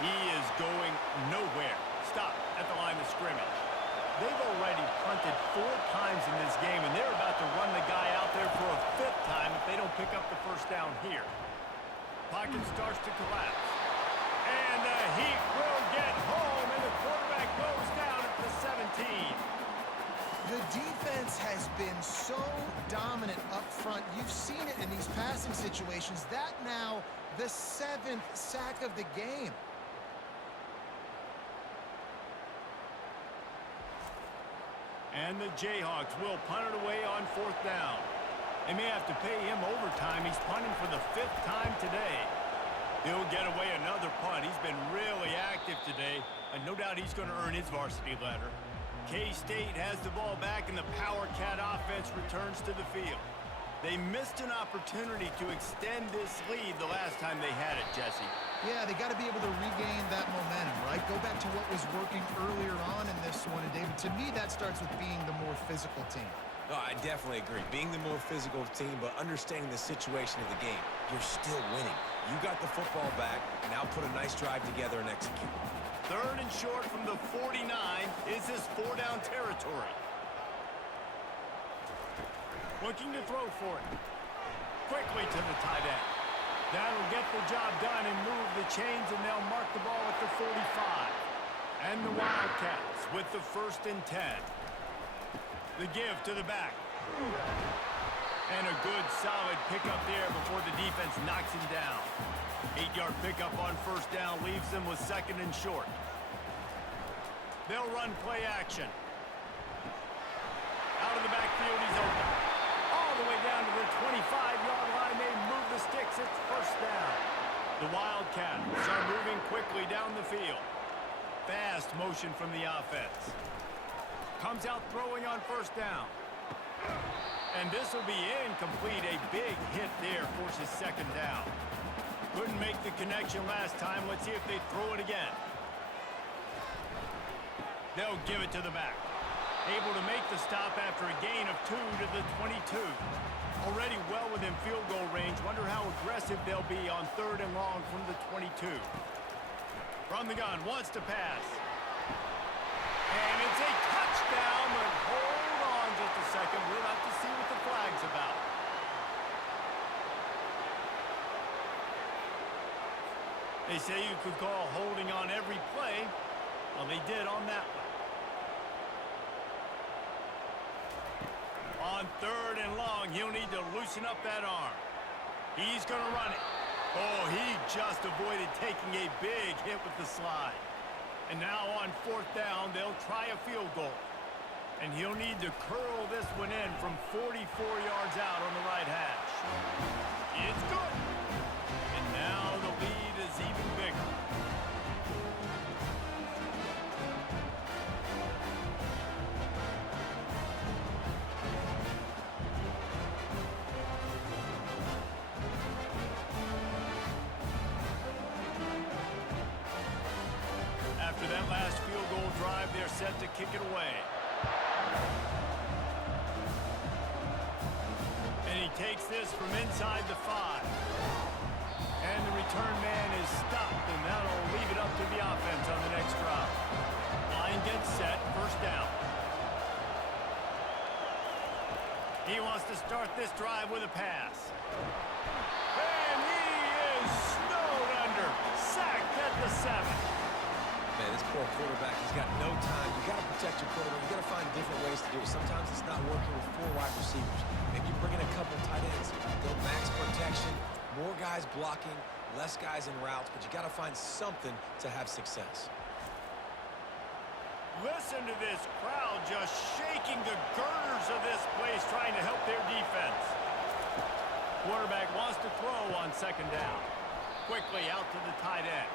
He is going nowhere. Stop at the line of scrimmage. They've already punted 4 times in this game, and they're about to run the guy out there for a 5th time if they don't pick up the first down here. Pocket starts to collapse. And the Heat will get home, and the quarterback goes down at the 17. The defense has been so dominant up front. You've seen it in these passing situations. That now the 7th sack of the game. And the Jayhawks will punt it away on 4th down. They may have to pay him overtime. He's punting for the 5th time today. He'll get away another punt. He's been really active today, and no doubt he's going to earn his varsity letter. K-State has the ball back, and the Power Cat offense returns to the field. They missed an opportunity to extend this lead the last time they had it, Jesse. Yeah, they got to be able to regain that momentum, right? Go back to what was working earlier on in this one. And, David, to me, that starts with being the more physical team. No, I definitely agree. Being the more physical team, but understanding the situation of the game. You're still winning. You got the football back, and now put a nice drive together and execute. 3rd and short from the 49. Is this 4-down territory? Looking to throw for it. Quickly to the tight end. That'll get the job done and move the chains, and they'll mark the ball at the 45. And the Wildcats with the 1st and 10. The give to the back. And a good, solid pickup there before the defense knocks him down. 8-yard pickup on 1st down leaves them with 2nd and short. They'll run play action. Out of the backfield, he's open. All the way down to the 25-yard line. They move the sticks. It's 1st down. The Wildcats are moving quickly down the field. Fast motion from the offense. Comes out throwing on 1st down. And this will be incomplete. A big hit there forces 2nd down. Couldn't make the connection last time. Let's see if they throw it again. They'll give it to the back. Able to make the stop after a gain of 2 to the 22. Already well within field goal range. Wonder how aggressive they'll be on 3rd and long from the 22. From the gun, wants to pass. And it's a touchdown, but hold on just a second. We'll have to see what the flag's about. They say you could call holding on every play. Well, they did on that one. On 3rd and long, he'll need to loosen up that arm. He's going to run it. Oh, he just avoided taking a big hit with the slide. And now on 4th down, they'll try a field goal. And he'll need to curl this one in from 44 yards out on the right hash. It's good. And now the lead is even bigger. After that last field goal drive, they're set to kick it away. And he takes this from inside the 5. And the return man is stopped, and that'll leave it up to the offense on the next drive. Line gets set, 1st down. He wants to start this drive with a pass. And he is snowed under, sacked at the 7. Man, this poor quarterback, he's got no time. You got to protect your quarterback. You got to find different ways to do it. Sometimes it's not working with 4 wide receivers. Maybe you bring in a couple tight ends. Go max protection, more guys blocking, less guys in routes, but you got to find something to have success. Listen to this crowd just shaking the girders of this place, trying to help their defense. Quarterback wants to throw on second down. Quickly out to the tight end.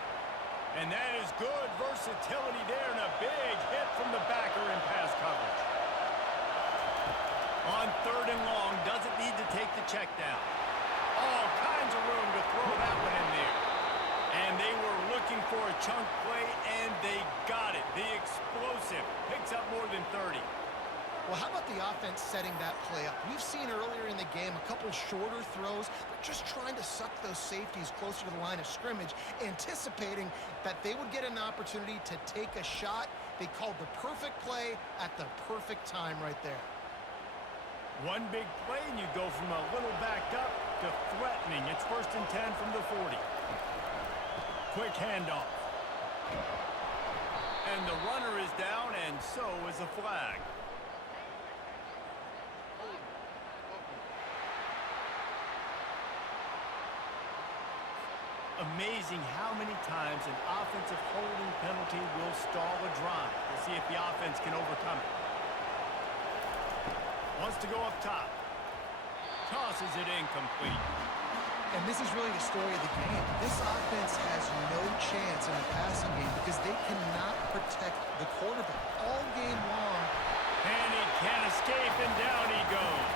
And that is good versatility there, and a big hit from the backer in pass coverage. On third and long, doesn't need to take the check down. All kinds of room to throw that one in there. And they were looking for a chunk play, and they got it. The explosive picks up more than 30. Well, how about the offense setting that play up? We've seen earlier in the game a couple shorter throws, but just trying to suck those safeties closer to the line of scrimmage, anticipating that they would get an opportunity to take a shot. They called the perfect play at the perfect time right there. One big play, and you go from a little backed up to threatening. It's 1st and 10 from the 40. Quick handoff. And the runner is down, and so is a flag. Amazing how many times an offensive holding penalty will stall a drive. We'll see if the offense can overcome it. Wants to go up top. Tosses it incomplete. And this is really the story of the game. This offense has no chance in the passing game because they cannot protect the quarterback all game long. And he can't escape, and down he goes.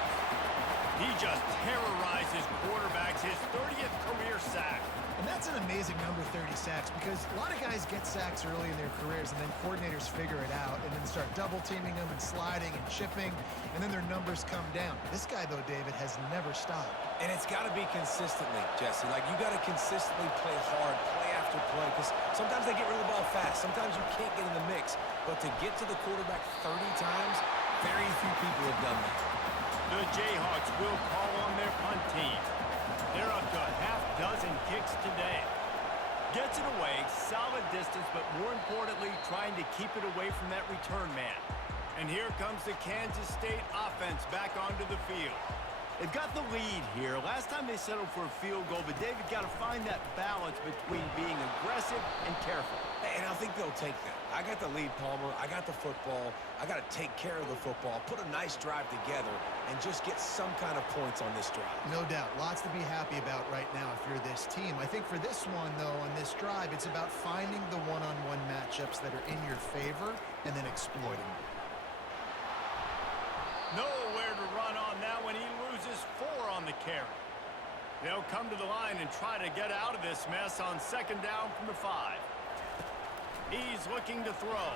He just terrorizes quarterbacks, his 30th career sack. And that's an amazing number, 30 sacks, because a lot of guys get sacks early in their careers, and then coordinators figure it out and then start double-teaming them and sliding and chipping, and then their numbers come down. This guy, though, David, has never stopped. And it's got to be consistently, Jesse. Like, you got to consistently play hard, play after play, because sometimes they get rid of the ball fast. Sometimes you can't get in the mix. But to get to the quarterback 30 times, very few people have done that. The Jayhawks will call on their punt team. They're up to a half-dozen kicks today. Gets it away, solid distance, but more importantly, trying to keep it away from that return man. And here comes the Kansas State offense back onto the field. They've got the lead here. Last time they settled for a field goal, but David got to find that balance between being aggressive and careful. And I think they'll take that. I got the lead, Palmer. I got the football. I got to take care of the football, put a nice drive together, and just get some kind of points on this drive. No doubt. Lots to be happy about right now if you're this team. I think for this one, though, on this drive, it's about finding the one-on-one matchups that are in your favor and then exploiting them. Nowhere to run on that when he loses 4 on the carry. They'll come to the line and try to get out of this mess on second down from the 5. He's looking to throw.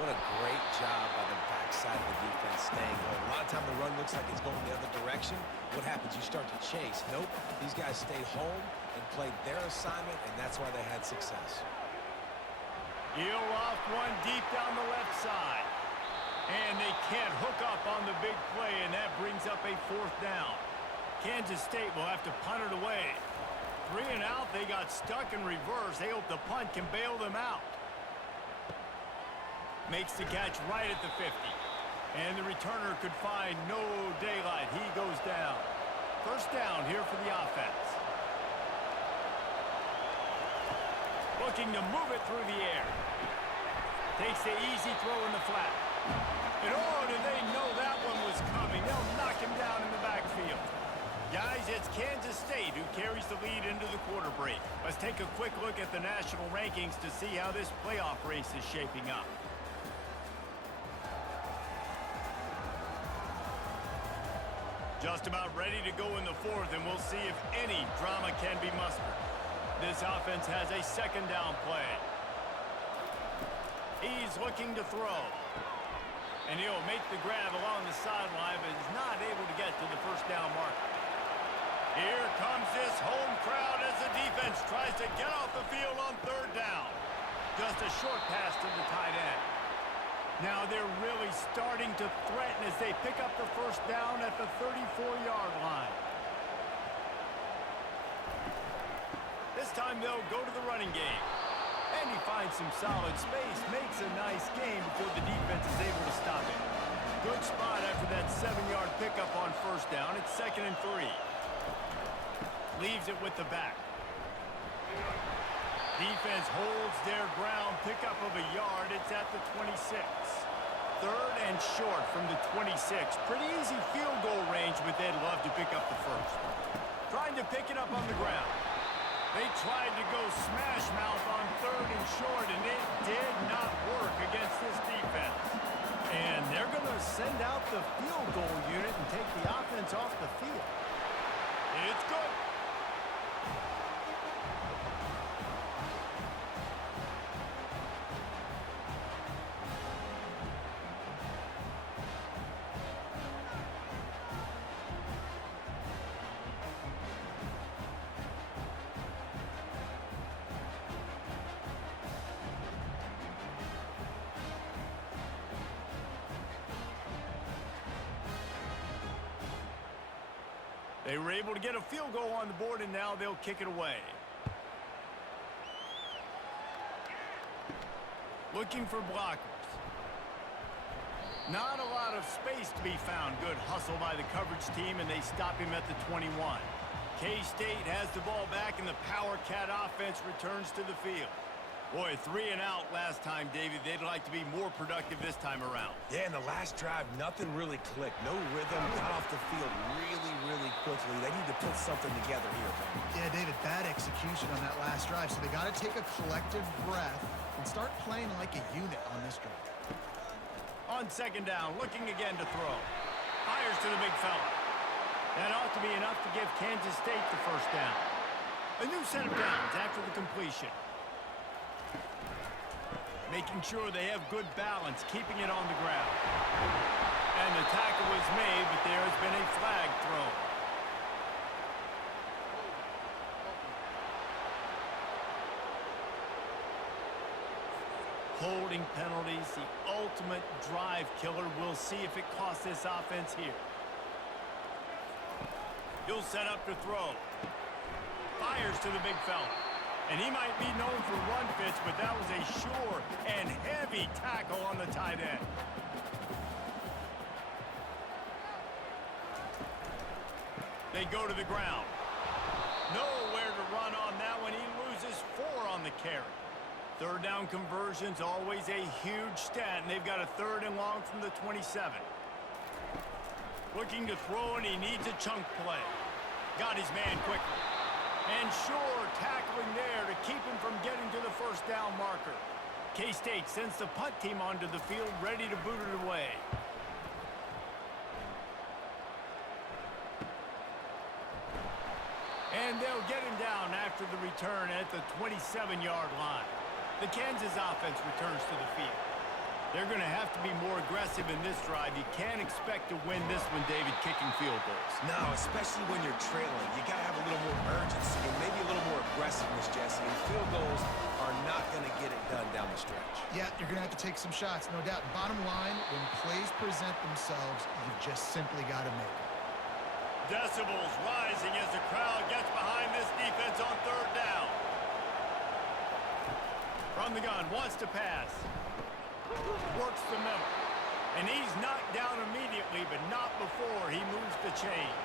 What a great job by the backside of the defense staying home. A lot of time the run looks like it's going the other direction. What happens? You start to chase. Nope. These guys stayed home and played their assignment, and that's why they had success. He'll off one deep down the left side. And they can't hook up on the big play, and that brings up a 4th down. Kansas State will have to punt it away. 3 and out, they got stuck in reverse. They hope the punt can bail them out. Makes the catch right at the 50. And the returner could find no daylight. He goes down. 1st down here for the offense. Looking to move it through the air. Takes the easy throw in the flat. And oh, did they know that one was coming. They'll knock him down in the backfield. Guys, it's Kansas State who carries the lead into the quarter break. Let's take a quick look at the national rankings to see how this playoff race is shaping up. Just about ready to go in the 4th, and we'll see if any drama can be mustered. This offense has a second down play. He's looking to throw. And he'll make the grab along the sideline, but is not able to get to the 1st down marker. Here comes this home crowd as the defense tries to get off the field on 3rd down. Just a short pass to the tight end. Now they're really starting to threaten as they pick up the 1st down at the 34-yard line. This time they'll go to the running game. And he finds some solid space, makes a nice gain before the defense is able to stop it. Good spot after that 7-yard pickup on first down. It's 2nd and 3. Leaves it with the back. Defense holds their ground, pickup of a yard. It's at the 26. 3rd and short from the 26. Pretty easy field goal range, but they'd love to pick up the first. Trying to pick it up on the ground. They tried to go smash mouth on 3rd and short, and it did not work against this defense. And they're going to send out the field goal unit and take the offense off the field. It's good. They were able to get a field goal on the board, and now they'll kick it away. Looking for blockers. Not a lot of space to be found. Good hustle by the coverage team, and they stop him at the 21. K-State has the ball back, and the Power Cat offense returns to the field. Boy, 3 and out last time, David. They'd like to be more productive this time around. Yeah, in the last drive, nothing really clicked. No rhythm, got off the field really quickly. They need to put something together here, man. Yeah, David, bad execution on that last drive, so they got to take a collective breath and start playing like a unit on this drive. On 2nd down, looking again to throw. Fires to the big fella. That ought to be enough to give Kansas State the first down. A new set of downs after the completion. Making sure they have good balance, keeping it on the ground. And the tackle was made, but there has been a flag thrown. Holding penalties, the ultimate drive killer. We'll see if it costs this offense here. He'll set up to throw. Fires to the big fella. And he might be known for run fits, but that was a sure and heavy tackle on the tight end. They go to the ground. Nowhere to run on that one. He loses 4 on the carry. 3rd down conversions, always a huge stat, and they've got a 3rd and long from the 27. Looking to throw, and he needs a chunk play. Got his man quickly. And sure, tackling there to keep him from getting to the first down marker. K-State sends the punt team onto the field, ready to boot it away. And they'll get him down after the return at the 27-yard line. The Kansas offense returns to the field. They're going to have to be more aggressive in this drive. You can't expect to win this one, David, kicking field goals. No, especially when you're trailing. You got to have a little more urgency and maybe a little more aggressiveness, Jesse. And field goals are not going to get it done down the stretch. Yeah, you're going to have to take some shots, no doubt. Bottom line, when plays present themselves, you've just simply got to make them. Decibels rising as the crowd gets behind this defense on 3rd down. From the gun, wants to pass. Works the middle. And he's knocked down immediately, but not before he moves the chains.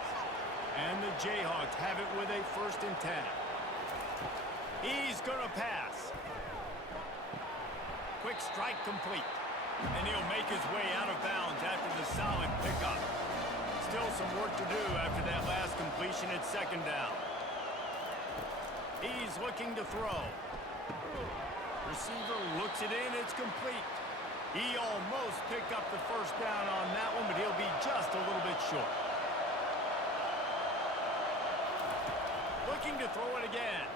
And the Jayhawks have it with a 1st and 10. He's going to pass. Quick strike complete. And he'll make his way out of bounds after the solid pickup. Still some work to do after that last completion at 2nd down. He's looking to throw. Receiver looks it in. It's complete. He almost picked up the first down on that one, but he'll be just a little bit short. Looking to throw it again.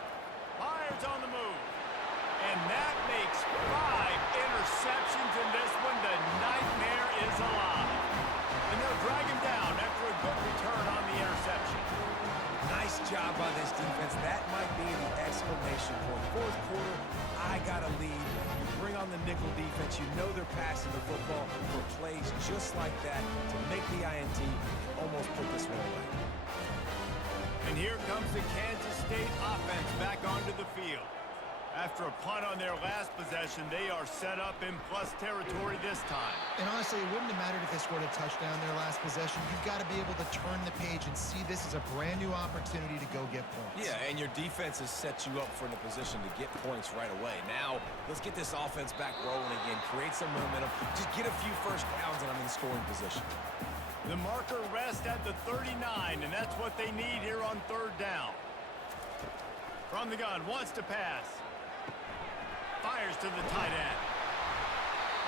Fires on the move. And that makes 5 interceptions in this one. The nightmare is alive. And they'll drag him down after a good return on the interception. Nice job by this defense. That might be the exclamation point. 4th quarter, I got a lead. You bring on the nickel defense. You know they're passing the football for plays just like that to make the INT and almost put this one away. And here comes the Kansas State offense back onto the field. After a punt on their last possession, they are set up in plus territory this time. And honestly, it wouldn't have mattered if they scored a touchdown their last possession. You've got to be able to turn the page and see this as a brand new opportunity to go get points. Yeah, and your defense has set you up for in a position to get points right away. Now, let's get this offense back rolling again, create some momentum, just get a few first downs, and I'm in scoring position. The marker rests at the 39, and that's what they need here on third down. From the gun, wants to pass. Fires to the tight end.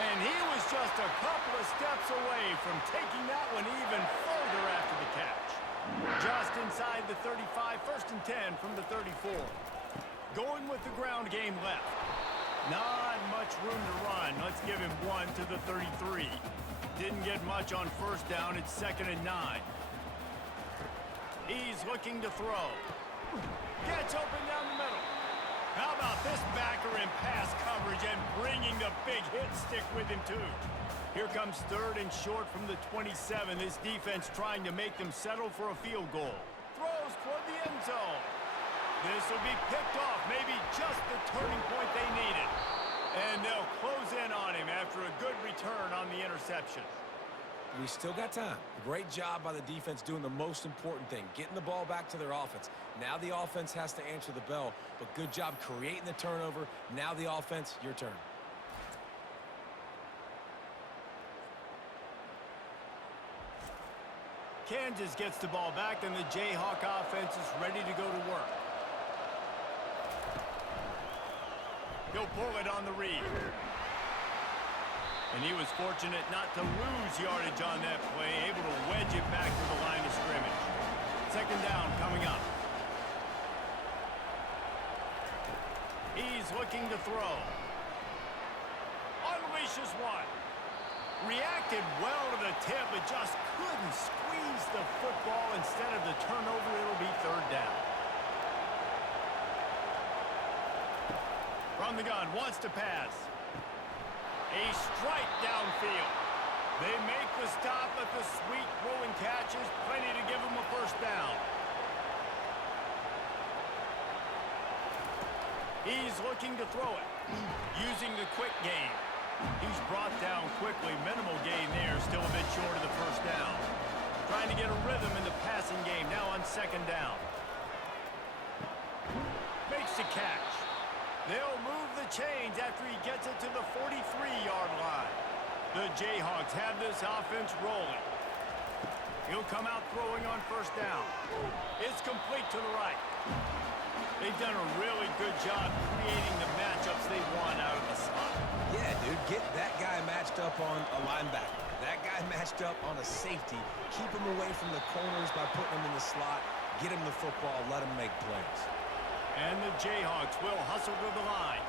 And he was just a couple of steps away from taking that one even further after the catch. Just inside the 35, 1st and 10 from the 34. Going with the ground game left. Not much room to run. Let's give him one to the 33. Didn't get much on first down. It's 2nd and 9. He's looking to throw. Gets open down the middle. How about this backer in pass coverage and bringing the big hit stick with him, too? Here comes 3rd and short from the 27. This defense trying to make them settle for a field goal. Throws toward the end zone. This will be picked off, maybe just the turning point they needed. And they'll close in on him after a good return on the interception. We still got time. Great job by the defense doing the most important thing, getting the ball back to their offense. Now the offense has to answer the bell, but good job creating the turnover. Now the offense, your turn. Kansas gets the ball back, and the Jayhawk offense is ready to go to work. He'll pull it on the read. And he was fortunate not to lose yardage on that play, able to wedge it back to the line of scrimmage. 2nd down coming up. He's looking to throw. Unleashes one. Reacted well to the tip, but just couldn't squeeze the football. Instead of the turnover, it'll be 3rd down. From the gun, wants to pass. A strike downfield. They make the stop, but the sweet throwing catch is plenty to give them a 1st down. He's looking to throw it. Using the quick game. He's brought down quickly. Minimal gain there. Still a bit short of the 1st down. Trying to get a rhythm in the passing game. Now on 2nd down. Makes the catch. They'll move the chains after he gets it to the 43-yard line. The Jayhawks have this offense rolling. He'll come out throwing on 1st down. It's complete to the right. They've done a really good job creating the matchups they want out of the slot. Yeah, dude, get that guy matched up on a linebacker. That guy matched up on a safety. Keep him away from the corners by putting him in the slot. Get him the football. Let him make plays. And the Jayhawks will hustle to the line.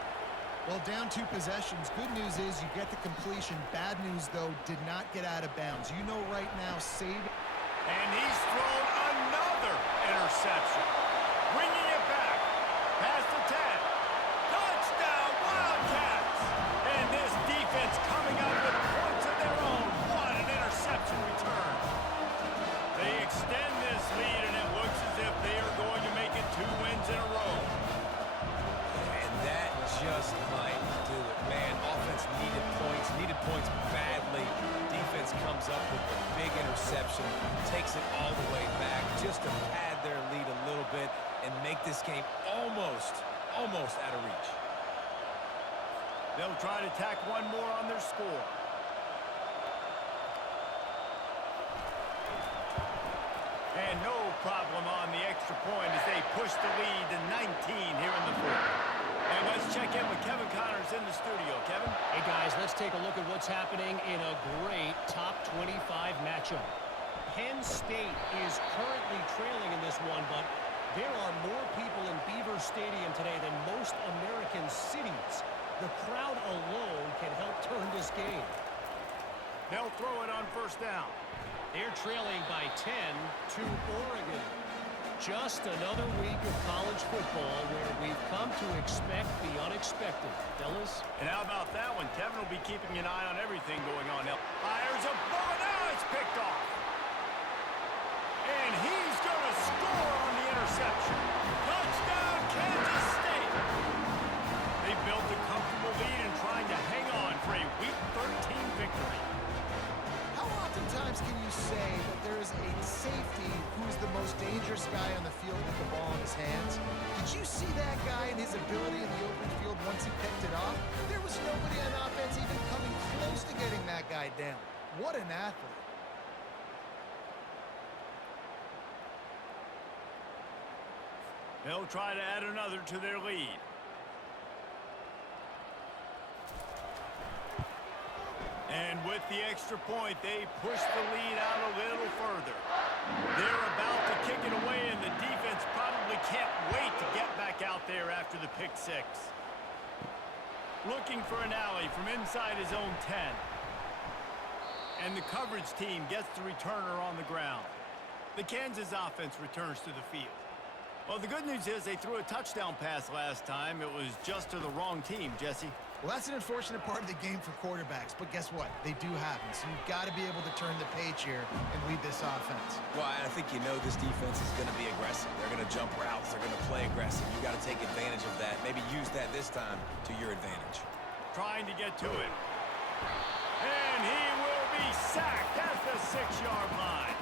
Well, down 2 possessions. Good news is you get the completion. Bad news, though, did not get out of bounds. You know right now, And he's thrown another interception. Bringing it back. Past the 10. Touchdown, Wildcats! And this defense coming up with points of their own. What an interception return. They extend this lead, and it looks as if they are going to make it 2 wins in a row. And that just might do it. Man, offense needed points badly. Defense comes up with the big interception, takes it all the way back just to pad their lead a little bit and make this game almost out of reach. They'll try to tack one more on their score. And no problem on the extra point as they push the lead to 19 here in the 4th. And let's check in with Kevin Connors in the studio. Kevin? Hey, guys, let's take a look at what's happening in a great top 25 matchup. Penn State is currently trailing in this one, but there are more people in Beaver Stadium today than most American cities. The crowd alone can help turn this game. They'll throw it on 1st down. They're trailing by 10 to Oregon. Just another week of college football where we've come to expect the unexpected. Fellas? And how about that one? Kevin will be keeping an eye on everything going on now. Fires a bullet. Now it's picked off. And he's going to score on the interception. Touchdown, Kansas State. and his ability in the open field once he picked it off, there was nobody on offense even coming close to getting that guy down. What an athlete. They'll try to add another to their lead. And with the extra point, they push the lead out a little further. They're about to kick it away, and the defense probably can't wait to get back out there after the pick six. Looking for an alley from inside his own 10. And the coverage team gets the returner on the ground. The Kansas offense returns to the field. Well, the good news is they threw a touchdown pass last time. It was just to the wrong team, Jesse. Well, that's an unfortunate part of the game for quarterbacks, but guess what? They do happen, so you've got to be able to turn the page here and lead this offense. Well, I think you know this defense is going to be aggressive. They're going to jump routes. They're going to play aggressive. You got to take advantage of that. Maybe use that this time to your advantage. Trying to get to it. And he will be sacked at the 6-yard line.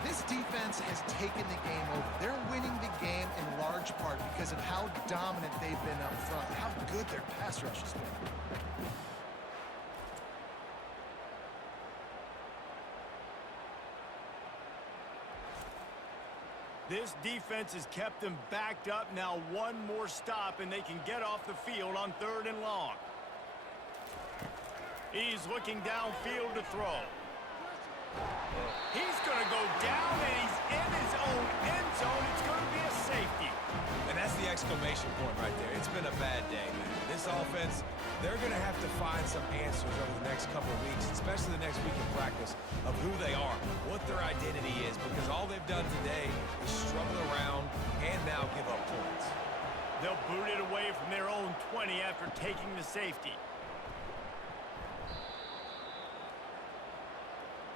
This defense has taken the game over. They're winning the game in large part because of how dominant they've been up front, how good their pass rush has been. This defense has kept them backed up. Now one more stop, and they can get off the field on 3rd and long. He's looking downfield to throw. He's going to go down, and he's in his own end zone. It's going to be a safety. And that's the exclamation point right there. It's been a bad day, man. This offense, they're going to have to find some answers over the next couple of weeks, especially the next week in practice, of who they are, what their identity is, because all they've done today is struggle around and now give up points. They'll boot it away from their own 20 after taking the safety.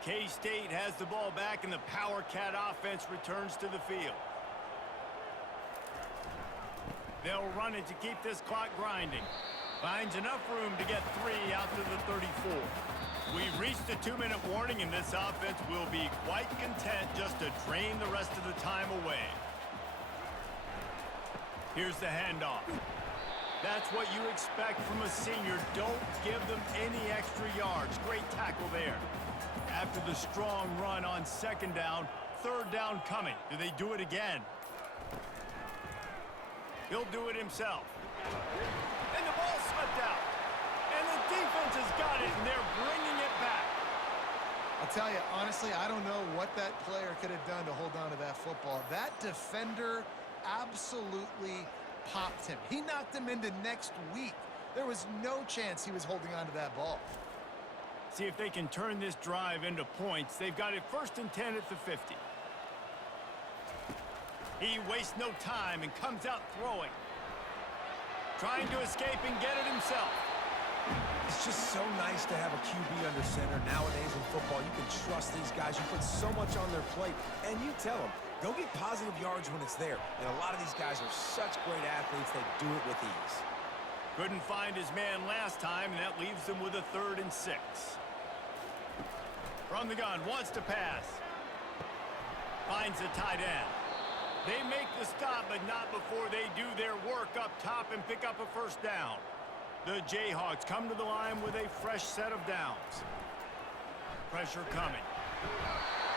K-State has the ball back, and the Power Cat offense returns to the field. They'll run it to keep this clock grinding. Finds enough room to get 3 out to the 34. We've reached the 2-minute warning, and this offense will be quite content just to drain the rest of the time away. Here's the handoff. That's what you expect from a senior. Don't give them any extra yards. Great tackle there. After the strong run on 2nd down, 3rd down coming. Do they do it again? He'll do it himself. And the ball slipped out. And the defense has got it, and they're bringing it back. I'll tell you, honestly, I don't know what that player could have done to hold on to that football. That defender absolutely popped him. He knocked him into next week. There was no chance he was holding on to that ball. See if they can turn this drive into points. They've got it 1st and 10 at the 50. He wastes no time and comes out throwing. Trying to escape and get it himself. It's just so nice to have a QB under center. Nowadays in football, you can trust these guys. You put so much on their plate, and you tell them, go get positive yards when it's there. And a lot of these guys are such great athletes, they do it with ease. Couldn't find his man last time, and that leaves them with a 3rd and 6. From the gun, wants to pass. Finds the tight end. They make the stop, but not before they do their work up top and pick up a 1st down. The Jayhawks come to the line with a fresh set of downs. Pressure coming.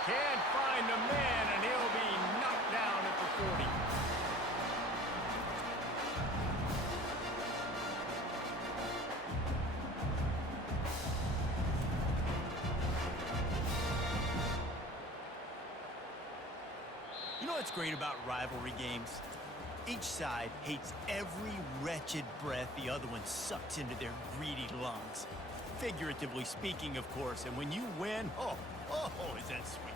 Can't find a man, and he'll be knocked down at the 40. You know what's great about rivalry games? Each side hates every wretched breath the other one sucks into their greedy lungs. Figuratively speaking, of course, and when you win, oh, is that sweet.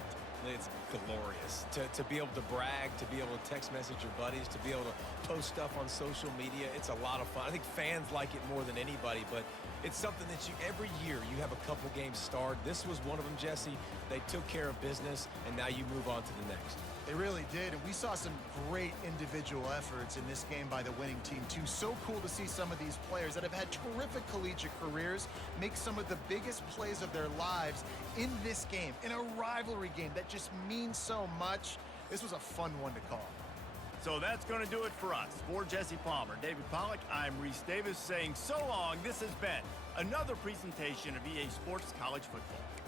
It's glorious. To be able to brag, to be able to text message your buddies, to be able to post stuff on social media, it's a lot of fun. I think fans like it more than anybody, but it's something that every year you have a couple games starred. This was one of them, Jesse. They took care of business, and now you move on to the next. They really did, and we saw some great individual efforts in this game by the winning team, too. So cool to see some of these players that have had terrific collegiate careers make some of the biggest plays of their lives in this game, in a rivalry game that just means so much. This was a fun one to call. So that's going to do it for us. For Jesse Palmer, David Pollack, I'm Reese Davis saying so long. This has been another presentation of EA Sports College Football.